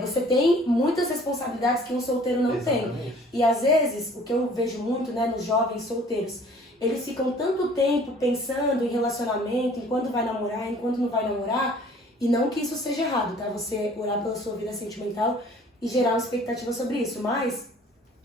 Você tem muitas responsabilidades que um solteiro não tem. E às vezes, o que eu vejo muito, né, nos jovens solteiros, eles ficam tanto tempo pensando em relacionamento, em quando vai namorar, em quando não vai namorar, e não que isso seja errado, tá? Você orar pela sua vida sentimental e gerar uma expectativa sobre isso, mas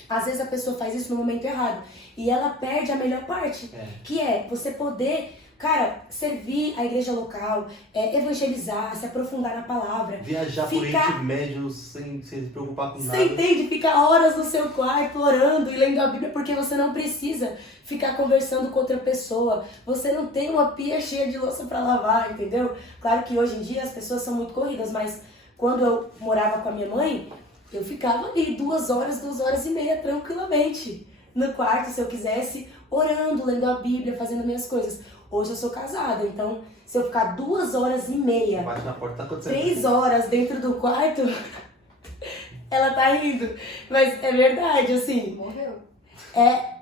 às vezes a pessoa faz isso no momento errado e ela perde a melhor parte, que é você poder, cara, servir a igreja local, evangelizar, se aprofundar na palavra. Viajar por Oriente Médio sem se preocupar com nada. Você entende? Ficar horas no seu quarto orando e lendo a Bíblia porque você não precisa ficar conversando com outra pessoa. Você não tem uma pia cheia de louça pra lavar, entendeu? Claro que hoje em dia as pessoas são muito corridas, mas quando eu morava com a minha mãe, eu ficava ali 2 horas, 2 horas e meia tranquilamente no quarto, se eu quisesse, orando, lendo a Bíblia, fazendo minhas coisas. Hoje eu sou casada, então se eu ficar 2 horas e meia, bate na porta, tá acontecendo 3 horas dentro do quarto, ela tá rindo. Mas é verdade, assim. Morreu.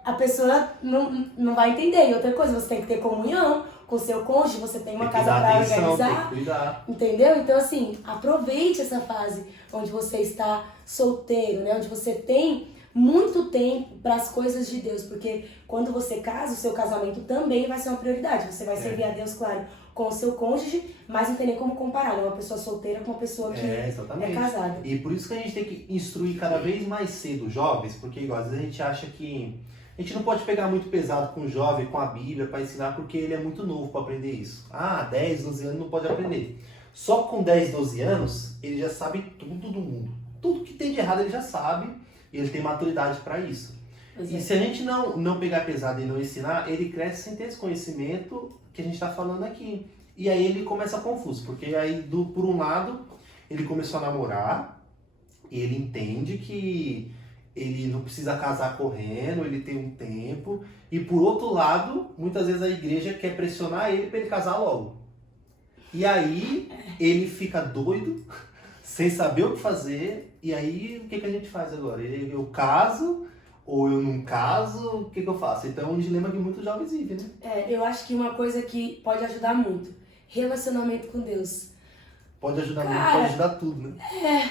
A pessoa não vai entender. E outra coisa, você tem que ter comunhão com o seu cônjuge, você tem uma casa pra organizar. Tem que cuidar. Entendeu? Então, assim, aproveite essa fase onde você está solteiro, né? Onde você tem muito tempo para as coisas de Deus, porque quando você casa, o seu casamento também vai ser uma prioridade. Você vai servir a Deus, claro, com o seu cônjuge, mas não tem nem como comparar, né? Uma pessoa solteira com uma pessoa que é casada. E por isso que a gente tem que instruir cada vez mais cedo os jovens, porque igual, às vezes a gente acha que a gente não pode pegar muito pesado com o jovem, com a Bíblia, para ensinar, porque ele é muito novo para aprender isso. 10, 12 anos não pode aprender. Só com 10, 12 anos, ele já sabe tudo do mundo. Tudo que tem de errado ele já sabe, e ele tem maturidade para isso. E se a gente não pegar pesado e não ensinar, ele cresce sem ter esse conhecimento que a gente está falando aqui. E aí ele começa confuso, porque aí, por um lado, ele começou a namorar, e ele entende que ele não precisa casar correndo, ele tem um tempo. E por outro lado, muitas vezes a igreja quer pressionar ele para ele casar logo. E aí ele fica doido, sem saber o que fazer. E aí o que a gente faz agora? Eu caso ou eu não caso? O que eu faço? Então é um dilema que muitos jovens vivem, né? Eu acho que uma coisa que pode ajudar muito, relacionamento com Deus. Pode ajudar muito, pode ajudar tudo, né?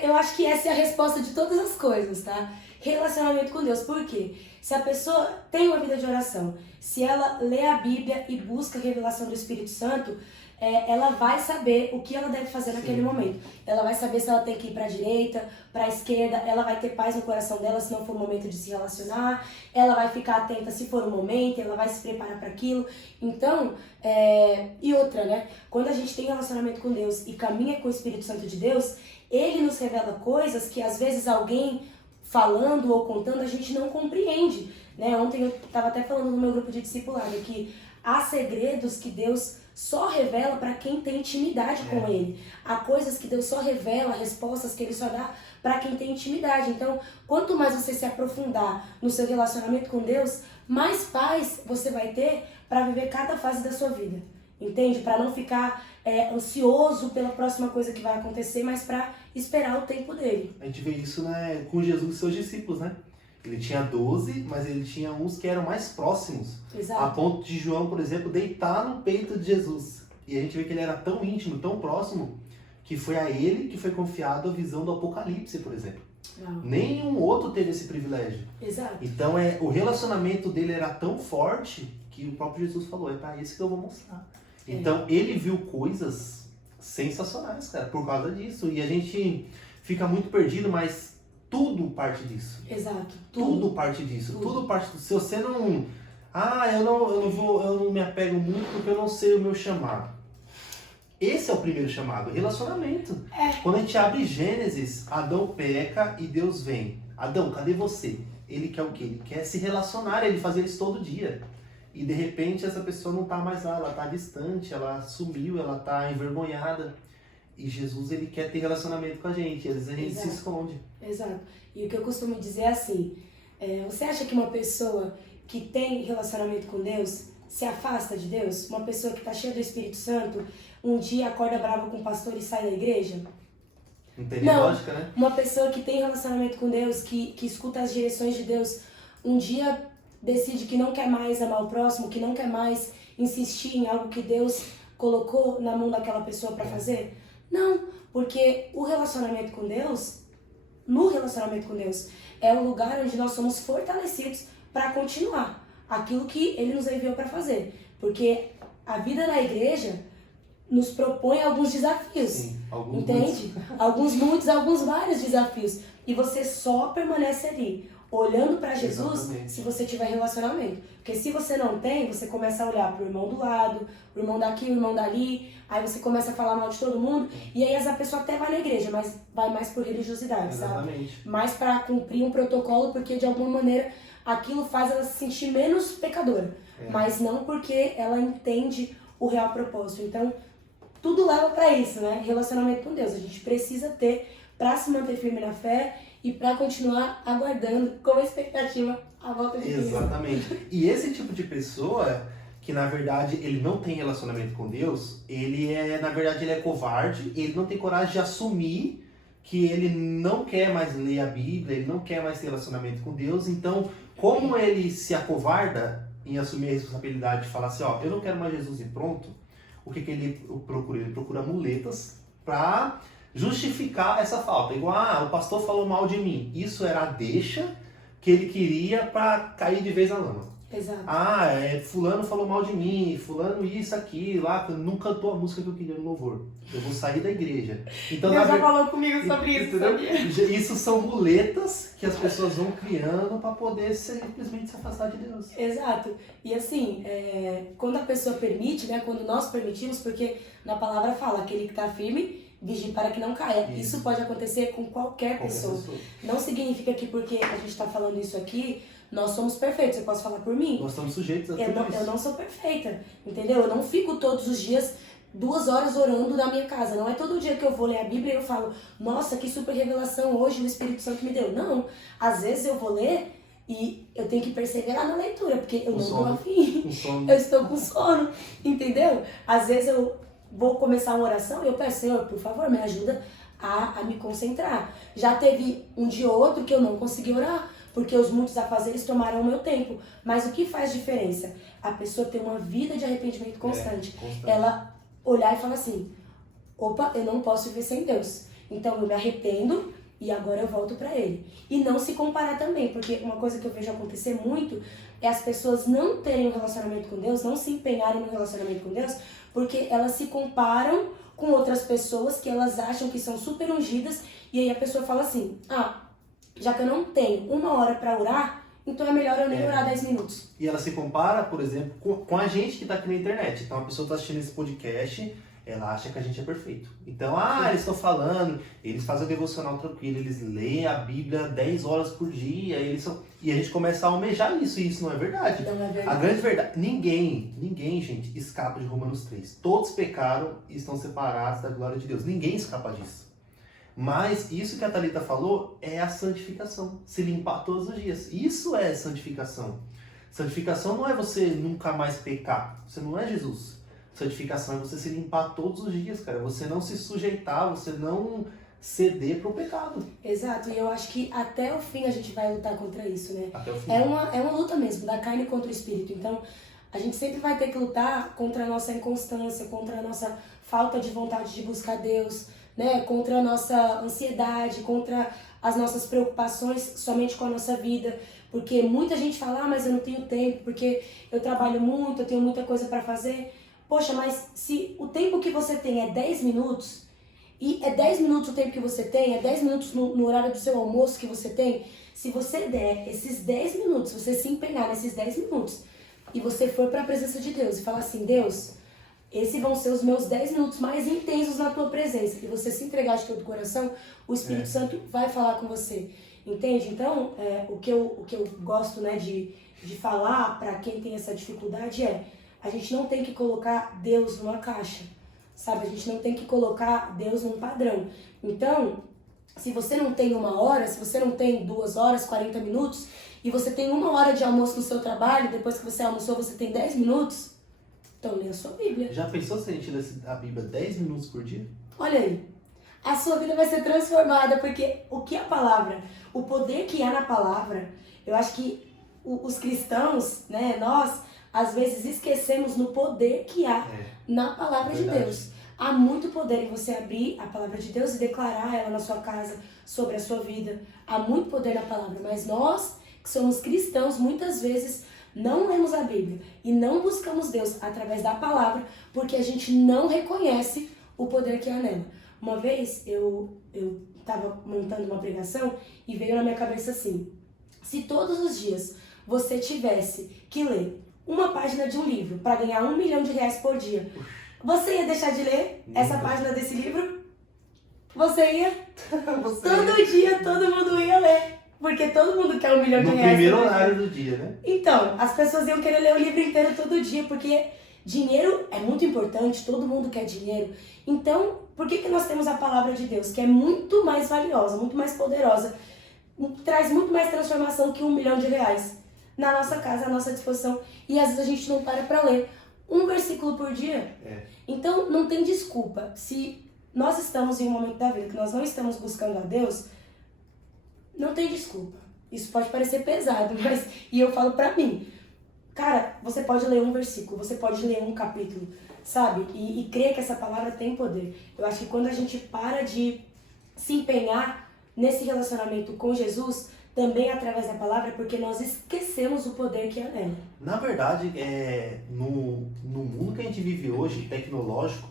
Eu acho que essa é a resposta de todas as coisas, tá? Relacionamento com Deus. Por quê? Se a pessoa tem uma vida de oração, se ela lê a Bíblia e busca a revelação do Espírito Santo, ela vai saber o que ela deve fazer naquele momento. Ela vai saber se ela tem que ir para a direita, para a esquerda, ela vai ter paz no coração dela se não for o momento de se relacionar, ela vai ficar atenta se for o momento, ela vai se preparar para aquilo. Então, e outra, né? Quando a gente tem relacionamento com Deus e caminha com o Espírito Santo de Deus, ele nos revela coisas que às vezes alguém falando ou contando a gente não compreende, né? Ontem eu estava até falando no meu grupo de discipulado que há segredos que Deus só revela para quem tem intimidade com ele. Há coisas que Deus só revela, respostas que ele só dá para quem tem intimidade. Então, quanto mais você se aprofundar no seu relacionamento com Deus, mais paz você vai ter para viver cada fase da sua vida. Entende? Para não ficar ansioso pela próxima coisa que vai acontecer, mas para esperar o tempo dele. A gente vê isso, né, com Jesus e seus discípulos, né? Ele tinha 12, mas ele tinha uns que eram mais próximos. Exato. A ponto de João, por exemplo, deitar no peito de Jesus. E a gente vê que ele era tão íntimo, tão próximo, que foi a ele que foi confiado a visão do Apocalipse, por exemplo. Não. Nenhum outro teve esse privilégio. Exato. Então o relacionamento dele era tão forte que o próprio Jesus falou, é para isso que eu vou mostrar. Então ele viu coisas sensacionais, cara, por causa disso. E a gente fica muito perdido, mas tudo parte disso. Exato. Tudo parte disso. Tudo parte disso. Se você não... eu não me apego muito porque eu não sei o meu chamado. Esse é o primeiro chamado, relacionamento. Quando a gente abre Gênesis, Adão peca e Deus vem. Adão, cadê você? Ele quer o quê? Ele quer se relacionar, ele faz isso todo dia. E de repente essa pessoa não está mais lá, ela está distante, ela sumiu, ela está envergonhada. E Jesus, ele quer ter relacionamento com a gente, às vezes a gente se esconde. Exato. E o que eu costumo dizer é assim, você acha que uma pessoa que tem relacionamento com Deus se afasta de Deus? Uma pessoa que está cheia do Espírito Santo, um dia acorda brava com o pastor e sai da igreja? Não tem nem lógica, né? Uma pessoa que tem relacionamento com Deus, que escuta as direções de Deus, um dia decide que não quer mais amar o próximo, que não quer mais insistir em algo que Deus colocou na mão daquela pessoa para fazer? Não, porque o relacionamento com Deus, no relacionamento com Deus, é o lugar onde nós somos fortalecidos para continuar aquilo que Ele nos enviou para fazer. Porque a vida na igreja nos propõe alguns desafios. Sim, entende? Muitos. Alguns vários desafios. E você só permanece ali, olhando para Jesus, se você tiver relacionamento. Porque se você não tem, você começa a olhar pro irmão do lado, o irmão daqui, o irmão dali, aí você começa a falar mal de todo mundo, e aí essa pessoa até vai na igreja, mas vai mais por religiosidade, sabe? Mais para cumprir um protocolo, porque de alguma maneira aquilo faz ela se sentir menos pecadora, mas não porque ela entende o real propósito. Então, tudo leva para isso, né? Relacionamento com Deus. A gente precisa ter para se manter firme na fé e para continuar aguardando com expectativa a volta de Cristo. Exatamente. E esse tipo de pessoa que na verdade ele não tem relacionamento com Deus, ele é covarde, ele não tem coragem de assumir que ele não quer mais ler a Bíblia, ele não quer mais ter relacionamento com Deus. Então, como ele se acovarda em assumir a responsabilidade de falar assim, eu não quero mais Jesus e pronto, o que ele procura? Ele procura muletas para justificar essa falta. Igual, o pastor falou mal de mim. Isso era a deixa que ele queria para cair de vez na lama. Exato. Fulano falou mal de mim, fulano isso, aqui, lá, não cantou a música que eu queria no louvor. Eu vou sair da igreja. Então, Deus já falou comigo sobre isso, sabia? Isso são muletas que as pessoas vão criando para poder simplesmente se afastar de Deus. Exato. E assim, quando a pessoa permite, né, quando nós permitimos, porque na palavra fala, aquele que está firme, vigie para que não caia. Isso pode acontecer com qualquer pessoa. Não significa que porque a gente está falando isso aqui, nós somos perfeitos. Eu posso falar por mim? Nós estamos sujeitos a tudo isso. Eu não sou perfeita, entendeu? Eu não fico todos os dias 2 horas orando na minha casa. Não é todo dia que eu vou ler a Bíblia e eu falo, nossa, que super revelação hoje o Espírito Santo me deu. Não. Às vezes eu vou ler e eu tenho que perseverar na leitura, porque eu não estou afim. Eu estou com sono, entendeu? Às vezes eu vou começar uma oração e eu peço, Senhor, por favor, me ajuda a me concentrar. Já teve um dia ou outro que eu não consegui orar, porque os muitos afazeres tomaram o meu tempo. Mas o que faz diferença? A pessoa ter uma vida de arrependimento constante. Ela olhar e falar assim, opa, eu não posso viver sem Deus. Então eu me arrependo e agora eu volto para Ele. E não se comparar também, porque uma coisa que eu vejo acontecer muito é as pessoas não terem um relacionamento com Deus, não se empenharem no relacionamento com Deus, porque elas se comparam com outras pessoas que elas acham que são super ungidas, e aí a pessoa fala assim, já que eu não tenho 1 hora para orar, então é melhor eu nem orar 10 minutos. E ela se compara, por exemplo, com a gente que está aqui na internet. Então a pessoa está assistindo esse podcast, ela acha que a gente é perfeito. Então, eles estão falando, eles fazem o devocional tranquilo, eles leem a Bíblia 10 horas por dia, e a gente começa a almejar isso, e isso não é verdade. Não é verdade. A grande verdade, ninguém, gente, escapa de Romanos 3. Todos pecaram e estão separados da glória de Deus. Ninguém escapa disso. Mas isso que a Thalita falou é a santificação. Se limpar todos os dias. Isso é santificação. Santificação não é você nunca mais pecar. Você não é Jesus. Santificação é você se limpar todos os dias, cara. Você não se sujeitar, você não ceder pro pecado. Exato. E eu acho que até o fim a gente vai lutar contra isso, né? Até o fim. É uma luta mesmo, da carne contra o espírito. Então, a gente sempre vai ter que lutar contra a nossa inconstância, contra a nossa falta de vontade de buscar Deus, né? Contra a nossa ansiedade, contra as nossas preocupações somente com a nossa vida, porque muita gente fala, mas eu não tenho tempo, porque eu trabalho muito, eu tenho muita coisa para fazer. poxa, mas se o tempo que você tem é 10 minutos, e é 10 minutos o tempo que você tem, é 10 minutos no horário do seu almoço que você tem, se você der esses 10 minutos, você se empenhar nesses 10 minutos, e você for para a presença de Deus e falar assim, Deus, esses vão ser os meus 10 minutos mais intensos na tua presença, e você se entregar de todo o coração, o Espírito Santo vai falar com você. Entende? Então, o que eu gosto, né, de falar para quem tem essa dificuldade a gente não tem que colocar Deus numa caixa, sabe? A gente não tem que colocar Deus num padrão. Então, se você não tem 1 hora, se você não tem 2 horas, 40 minutos, e você tem 1 hora de almoço no seu trabalho, depois que você almoçou você tem 10 minutos, então lê a sua Bíblia. Já pensou se a gente lê a Bíblia 10 minutos por dia? Olha aí, a sua vida vai ser transformada, porque o que é a palavra? O poder que há na palavra, eu acho que os cristãos, né, nós, às vezes esquecemos no poder que há na palavra de Deus. Há muito poder em você abrir a palavra de Deus e declarar ela na sua casa, sobre a sua vida. Há muito poder na palavra, mas nós, que somos cristãos, muitas vezes não lemos a Bíblia e não buscamos Deus através da palavra, porque a gente não reconhece o poder que há nela. Uma vez eu estava montando uma pregação e veio na minha cabeça assim, se todos os dias você tivesse que ler uma página de um livro para ganhar R$1 milhão por dia, você ia deixar de ler essa página desse livro? Você ia? Todo dia todo mundo ia ler, porque todo mundo quer R$1 milhão. No primeiro horário do dia, né? Então, as pessoas iam querer ler o livro inteiro todo dia, porque dinheiro é muito importante, todo mundo quer dinheiro. Então, por que nós temos a palavra de Deus, que é muito mais valiosa, muito mais poderosa, traz muito mais transformação que R$1 milhão na nossa casa, à nossa disposição, e às vezes a gente não para ler um versículo por dia? Então, não tem desculpa. Se nós estamos em um momento da vida que nós não estamos buscando a Deus, não tem desculpa. Isso pode parecer pesado, mas... E eu falo pra mim, cara, você pode ler um versículo, você pode ler um capítulo, sabe? E crer que essa palavra tem poder. Eu acho que quando a gente para de se empenhar nesse relacionamento com Jesus, também através da palavra, porque nós esquecemos o poder que há nela. Na verdade, no mundo que a gente vive hoje, tecnológico,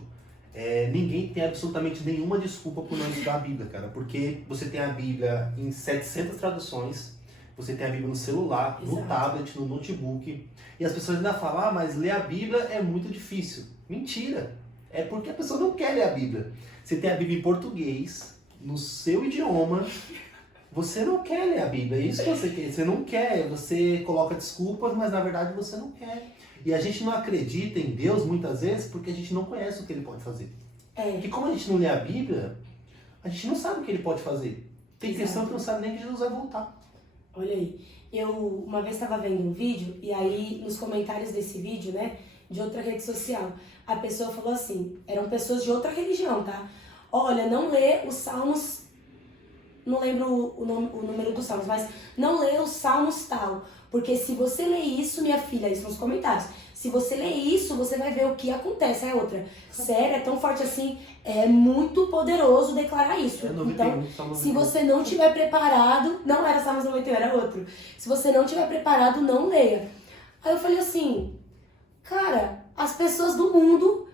ninguém tem absolutamente nenhuma desculpa por não estudar a Bíblia, cara. Porque você tem a Bíblia em 700 traduções, você tem a Bíblia no celular, no tablet, no notebook, e as pessoas ainda falam, mas ler a Bíblia é muito difícil. Mentira! É porque a pessoa não quer ler a Bíblia. Você tem a Bíblia em português, no seu idioma, você não quer ler a Bíblia, é isso que você quer. Você não quer, você coloca desculpas, mas na verdade você não quer. E a gente não acredita em Deus muitas vezes porque a gente não conhece o que Ele pode fazer. Porque como a gente não lê a Bíblia, a gente não sabe o que Ele pode fazer. Tem questão que não sabe nem que Jesus vai voltar. Olha aí, eu uma vez estava vendo um vídeo, e aí nos comentários desse vídeo, né, de outra rede social, a pessoa falou assim, eram pessoas de outra religião, tá? Olha, não lê os Salmos, não lembro o número dos Salmos, mas não lê os Salmos tal, porque se você lê isso, minha filha, isso nos comentários, se você lê isso, você vai ver o que acontece. É outra, sério, é tão forte assim, é muito poderoso declarar isso. Então, se você não estiver preparado, não era Salmos 91, era outro. Se você não estiver preparado, não leia. Aí eu falei assim, cara, as pessoas do mundo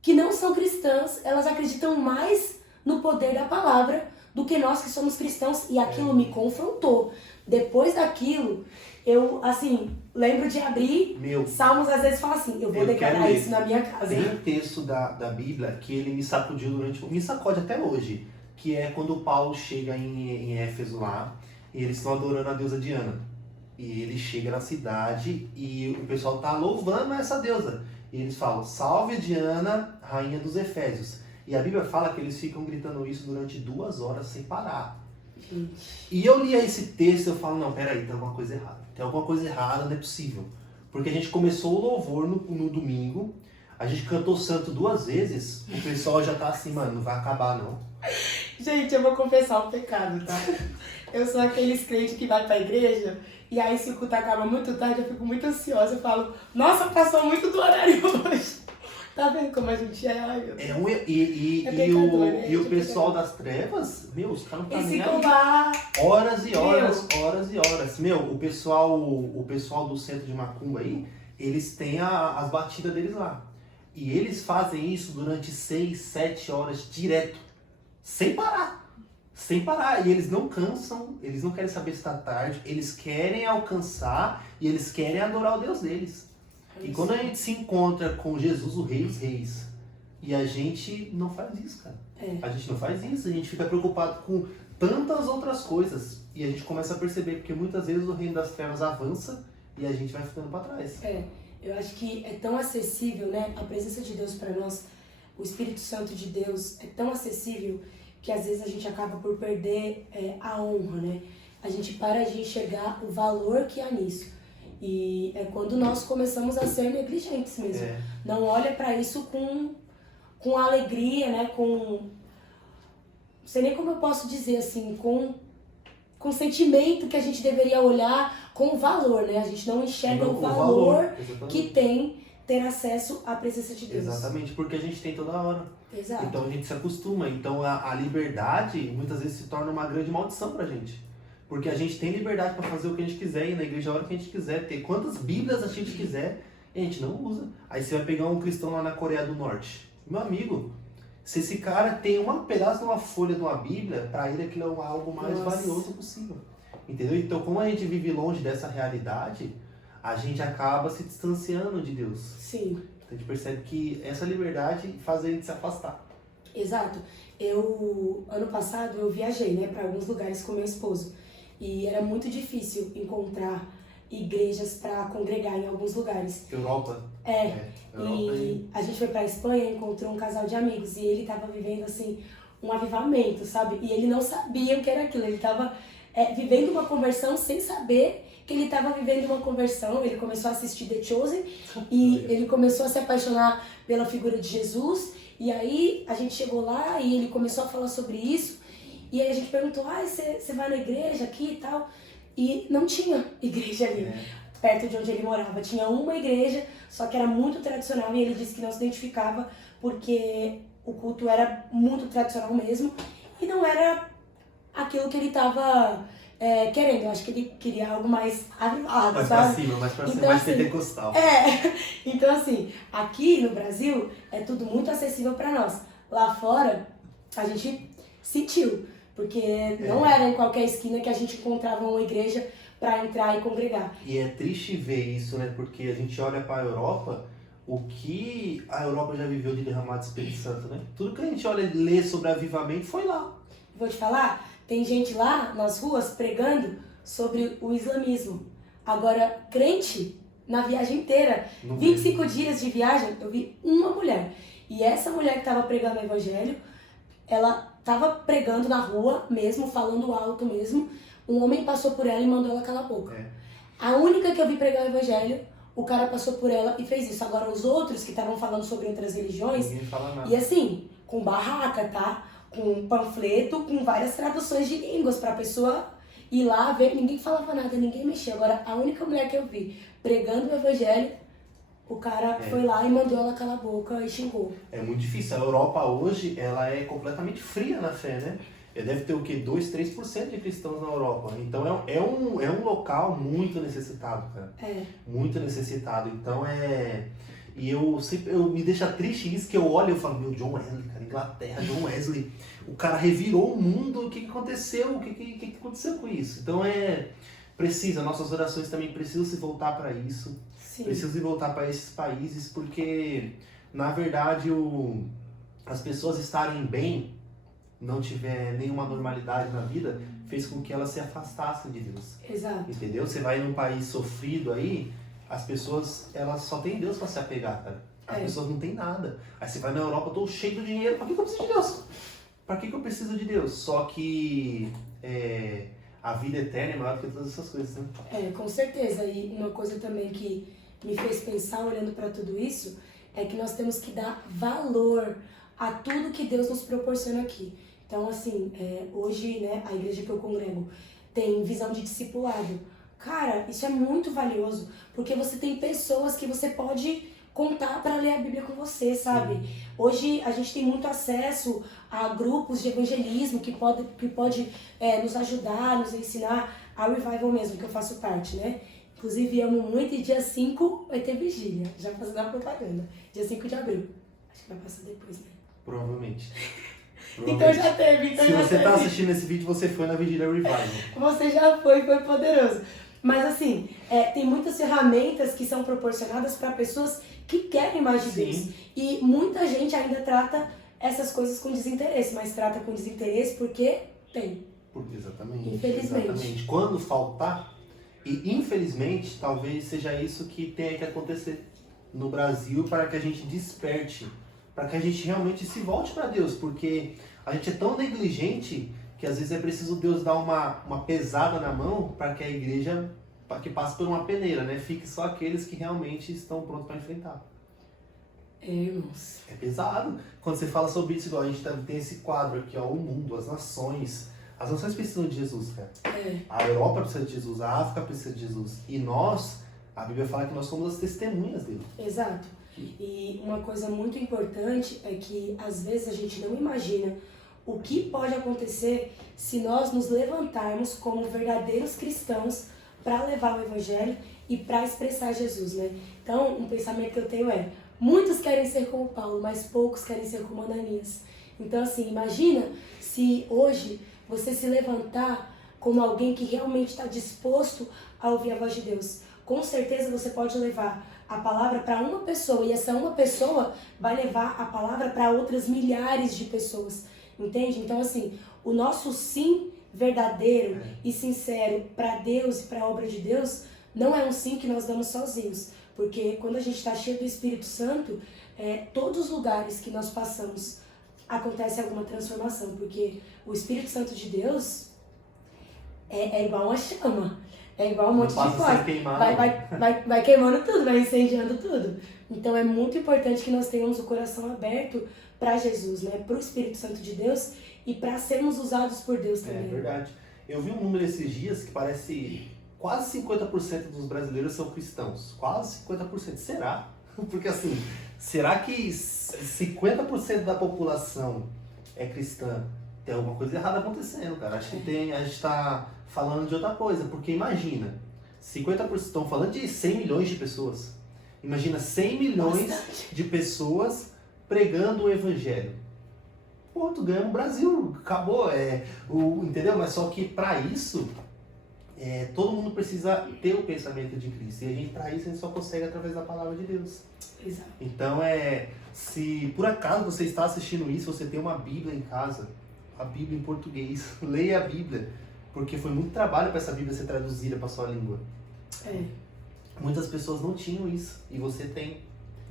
que não são cristãs, elas acreditam mais no poder da palavra do que nós que somos cristãos, e aquilo me confrontou. Depois daquilo, eu, assim, lembro de abrir Salmos, às vezes falo assim, eu vou declarar isso na minha casa. Tem um texto da Bíblia que ele me sacudiu me sacode até hoje, que é quando o Paulo chega em Éfeso lá, e eles estão adorando a deusa Diana. E ele chega na cidade e o pessoal tá louvando essa deusa. E eles falam, salve Diana, rainha dos Efésios. E a Bíblia fala que eles ficam gritando isso durante 2 horas sem parar. Gente. E eu lia esse texto e eu falo, não, peraí, tem alguma coisa errada. Tem alguma coisa errada, não é possível. Porque a gente começou o louvor no domingo, a gente cantou santo 2 vezes, o pessoal já tá assim, mano, não vai acabar não. Gente, eu vou confessar um pecado, tá? Eu sou aqueles crentes que vai pra igreja, e aí se o culto acaba muito tarde, eu fico muito ansiosa, eu falo, nossa, passou muito do horário hoje. Tá vendo como a gente é? Ai, meu Deus. E o pessoal das trevas, meu, os caras não tá nem aí. Horas e horas. Meu, o pessoal do centro de Macumba aí, eles têm as batidas deles lá. E eles fazem isso durante 6, 7 horas direto, sem parar. Sem parar. E eles não cansam, eles não querem saber se está tarde, eles querem alcançar e eles querem adorar o Deus deles. E quando a gente se encontra com Jesus, o Rei dos Reis, e a gente não faz isso, cara. A gente não faz isso, a gente fica preocupado com tantas outras coisas. E a gente começa a perceber, porque muitas vezes o reino das trevas avança e a gente vai ficando para trás. Eu acho que é tão acessível, né? A presença de Deus para nós, o Espírito Santo de Deus é tão acessível que às vezes a gente acaba por perder a honra, né? A gente para de enxergar o valor que há nisso. E é quando nós começamos a ser negligentes mesmo. Não olha para isso com alegria, né? Não sei nem como eu posso dizer assim, com sentimento que a gente deveria olhar com valor, né? A gente não enxerga o valor que tem ter acesso à presença de Deus. Exatamente, porque a gente tem toda hora. Exato. Então a gente se acostuma. Então a liberdade muitas vezes se torna uma grande maldição pra gente. Porque a gente tem liberdade para fazer o que a gente quiser, ir na igreja a hora que a gente quiser, ter quantas bíblias a gente quiser, e a gente não usa. Aí você vai pegar um cristão lá na Coreia do Norte. Meu amigo, se esse cara tem um pedaço de uma folha de uma bíblia, para ele aquilo é algo mais valioso possível. Entendeu? Então, como a gente vive longe dessa realidade, a gente acaba se distanciando de Deus. Sim. Então, a gente percebe que essa liberdade faz a gente se afastar. Exato. Ano passado, eu viajei, né, para alguns lugares com meu esposo. E era muito difícil encontrar igrejas para congregar em alguns lugares. Europa. E a gente foi pra Espanha e encontrou um casal de amigos. E ele tava vivendo, assim, um avivamento, sabe? E ele não sabia o que era aquilo. Ele tava vivendo uma conversão sem saber que ele tava vivendo uma conversão. Ele começou a assistir The Chosen e ele começou a se apaixonar pela figura de Jesus. E aí a gente chegou lá e ele começou a falar sobre isso. E aí a gente perguntou, você vai na igreja aqui e tal? E não tinha igreja ali, perto de onde ele morava. Tinha uma igreja, só que era muito tradicional e ele disse que não se identificava porque o culto era muito tradicional mesmo e não era aquilo que ele estava querendo. Eu acho que ele queria algo mais avivado, mais sabe? Mais pra cima, então, mais assim, pentecostal. Então assim, aqui no Brasil é tudo muito acessível para nós. Lá fora, a gente sentiu. Porque não era em qualquer esquina que a gente encontrava uma igreja para entrar e congregar. E é triste ver isso, né? Porque a gente olha para a Europa, o que a Europa já viveu de derramar de Espírito Santo, né? Tudo que a gente olha e lê sobre avivamento foi lá. Vou te falar, tem gente lá nas ruas pregando sobre o islamismo. Agora, crente, na viagem inteira, 25 dias de viagem, eu vi uma mulher. E essa mulher que estava pregando o evangelho, ela tava pregando na rua mesmo, falando alto mesmo. Um homem passou por ela e mandou ela calar a boca. A única que eu vi pregar o evangelho, o cara passou por ela e fez isso. Agora os outros que estavam falando sobre outras religiões, ninguém fala nada. E assim, com barraca, tá? Com panfleto, com várias traduções de línguas pra pessoa ir lá ver. Ninguém falava nada, ninguém mexia. Agora a única mulher que eu vi pregando o evangelho, o cara foi lá e mandou ela calar a boca e xingou. É muito difícil. A Europa hoje, ela é completamente fria na fé, né? Deve ter o quê? 2, 3% de cristãos na Europa. Então é um local muito necessitado, cara. Muito necessitado. Então E eu me deixa triste isso, que eu olho e eu falo, meu, John Wesley, cara, Inglaterra, John Wesley. O cara revirou o mundo, o que aconteceu? O que aconteceu com isso? Então nossas orações também precisam se voltar para isso. Sim. Precisam se voltar para esses países, porque, na verdade, as pessoas estarem bem, não tiver nenhuma normalidade na vida, fez com que elas se afastassem de Deus. Exato. Entendeu? Você vai num país sofrido aí, as pessoas, elas só têm Deus para se apegar, cara. As pessoas não têm nada. Aí você vai na Europa, eu tô cheio de dinheiro, pra que eu preciso de Deus? Pra que eu preciso de Deus? Só que a vida eterna é maior do que todas essas coisas, né? Com certeza. E uma coisa também que me fez pensar, olhando para tudo isso, é que nós temos que dar valor a tudo que Deus nos proporciona aqui. Então, assim, hoje, né, a igreja que eu congrego tem visão de discipulado. Cara, isso é muito valioso, porque você tem pessoas que você pode contar para ler a Bíblia com você, sabe? Hoje a gente tem muito acesso a grupos de evangelismo que pode nos ajudar, nos ensinar, a Revival mesmo, que eu faço parte, né? Inclusive, amo muito e dia 5 vai ter vigília. Já fazendo a propaganda. Dia 5 de abril. Acho que vai passar depois, né? Provavelmente. Então já teve, Se você tá assistindo esse vídeo, você foi na Vigília Revival. Você já foi poderoso. Mas assim, tem muitas ferramentas que são proporcionadas para pessoas que querem mais de Deus. E muita gente ainda trata essas coisas com desinteresse, mas trata com desinteresse porque tem. Exatamente. Infelizmente. Exatamente. Quando faltar, e infelizmente, talvez seja isso que tenha que acontecer no Brasil para que a gente desperte, para que a gente realmente se volte para Deus, porque a gente é tão negligente que às vezes é preciso Deus dar uma pesada na mão para que a igreja que passe por uma peneira, né? Fique só aqueles que realmente estão prontos para enfrentar. Irmãos. É pesado. Quando você fala sobre isso, igual a gente tem esse quadro aqui, ó, o mundo, as nações. As nações precisam de Jesus, cara. A Europa precisa de Jesus, a África precisa de Jesus. E nós, a Bíblia fala que nós somos as testemunhas dele. Exato. E uma coisa muito importante é que às vezes a gente não imagina o que pode acontecer se nós nos levantarmos como verdadeiros cristãos para levar o evangelho e para expressar Jesus, né? Então, um pensamento que eu tenho é: muitos querem ser como Paulo, mas poucos querem ser como Ananias. Então, assim, imagina se hoje você se levantar como alguém que realmente está disposto a ouvir a voz de Deus. Com certeza você pode levar a palavra para uma pessoa e essa uma pessoa vai levar a palavra para outras milhares de pessoas. Entende? Então, assim, o nosso sim verdadeiro e sincero para Deus e para a obra de Deus não é um sim que nós damos sozinhos. Porque quando a gente está cheio do Espírito Santo, todos os lugares que nós passamos acontece alguma transformação. Porque o Espírito Santo de Deus é igual uma chama. É igual um monte de coisa. Vai queimando tudo, vai incendiando tudo. Então é muito importante que nós tenhamos o coração aberto para Jesus, né? Para o Espírito Santo de Deus e para sermos usados por Deus também. É verdade. Eu vi um número esses dias que parece quase 50% dos brasileiros são cristãos. Quase 50%. Será? Porque assim, será que 50% da população é cristã? Tem alguma coisa errada acontecendo, cara. Acho que a gente está falando de outra coisa. Porque imagina, 50% estão falando de 100 milhões de pessoas. Imagina 100 milhões de pessoas pregando o evangelho. Pô, tu ganha no Brasil, acabou, entendeu? Mas só que para isso, todo mundo precisa ter o pensamento de Cristo. E para isso a gente só consegue através da palavra de Deus. Exato. Então, se por acaso você está assistindo isso, você tem uma Bíblia em casa, a Bíblia em português, leia a Bíblia, porque foi muito trabalho para essa Bíblia ser traduzida para sua língua. Muitas pessoas não tinham isso, e você tem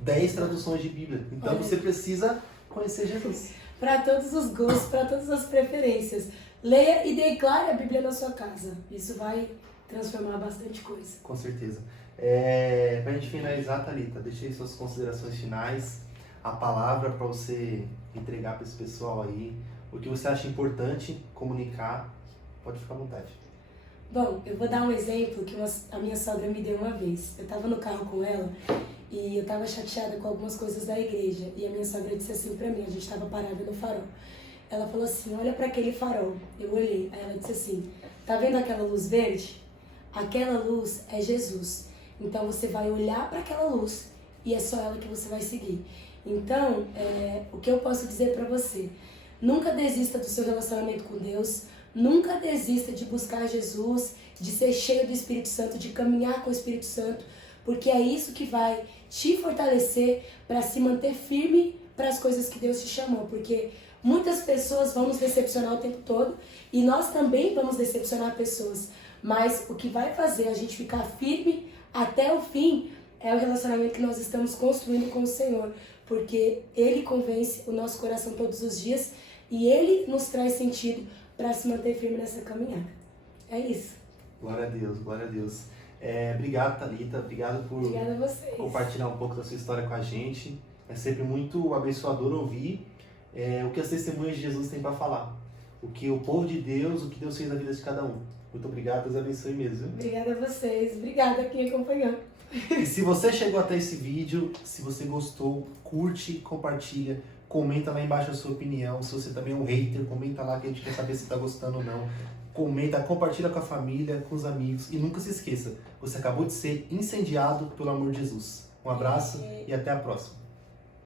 10 traduções de Bíblia. Então você precisa conhecer Jesus. Para todos os gostos, para todas as preferências. Leia e declare a Bíblia na sua casa. Isso vai transformar bastante coisa. Com certeza. Para a gente finalizar, Thalita, deixei suas considerações finais, a palavra para você entregar para esse pessoal aí, o que você acha importante comunicar. Pode ficar à vontade. Bom, eu vou dar um exemplo que a minha sogra me deu uma vez. Eu estava no carro com ela e eu estava chateada com algumas coisas da igreja. E a minha sogra disse assim pra mim, a gente estava parada no farol. Ela falou assim: olha para aquele farol. Eu olhei, aí ela disse assim: tá vendo aquela luz verde? Aquela luz é Jesus. Então você vai olhar para aquela luz e é só ela que você vai seguir. Então, o que eu posso dizer para você? Nunca desista do seu relacionamento com Deus. Nunca desista de buscar Jesus, de ser cheio do Espírito Santo, de caminhar com o Espírito Santo, porque é isso que vai te fortalecer para se manter firme para as coisas que Deus te chamou, porque muitas pessoas vão nos decepcionar o tempo todo e nós também vamos decepcionar pessoas, mas o que vai fazer a gente ficar firme até o fim é o relacionamento que nós estamos construindo com o Senhor, porque Ele convence o nosso coração todos os dias e Ele nos traz sentido para se manter firme nessa caminhada. É isso. Glória a Deus, glória a Deus. Obrigado, Thalita. Obrigado por compartilhar um pouco da sua história com a gente. É sempre muito abençoador ouvir o que as testemunhas de Jesus têm para falar. O que o povo de Deus, o que Deus fez na vida de cada um. Muito obrigado, Deus abençoe mesmo. Obrigada a vocês. Obrigada a quem acompanhou. E se você chegou até esse vídeo, se você gostou, curte, compartilha. Comenta lá embaixo a sua opinião. Se você também é um hater, comenta lá que a gente quer saber se tá gostando ou não. Comenta, compartilha com a família, com os amigos. E nunca se esqueça, você acabou de ser incendiado pelo amor de Jesus. Um abraço e até a próxima.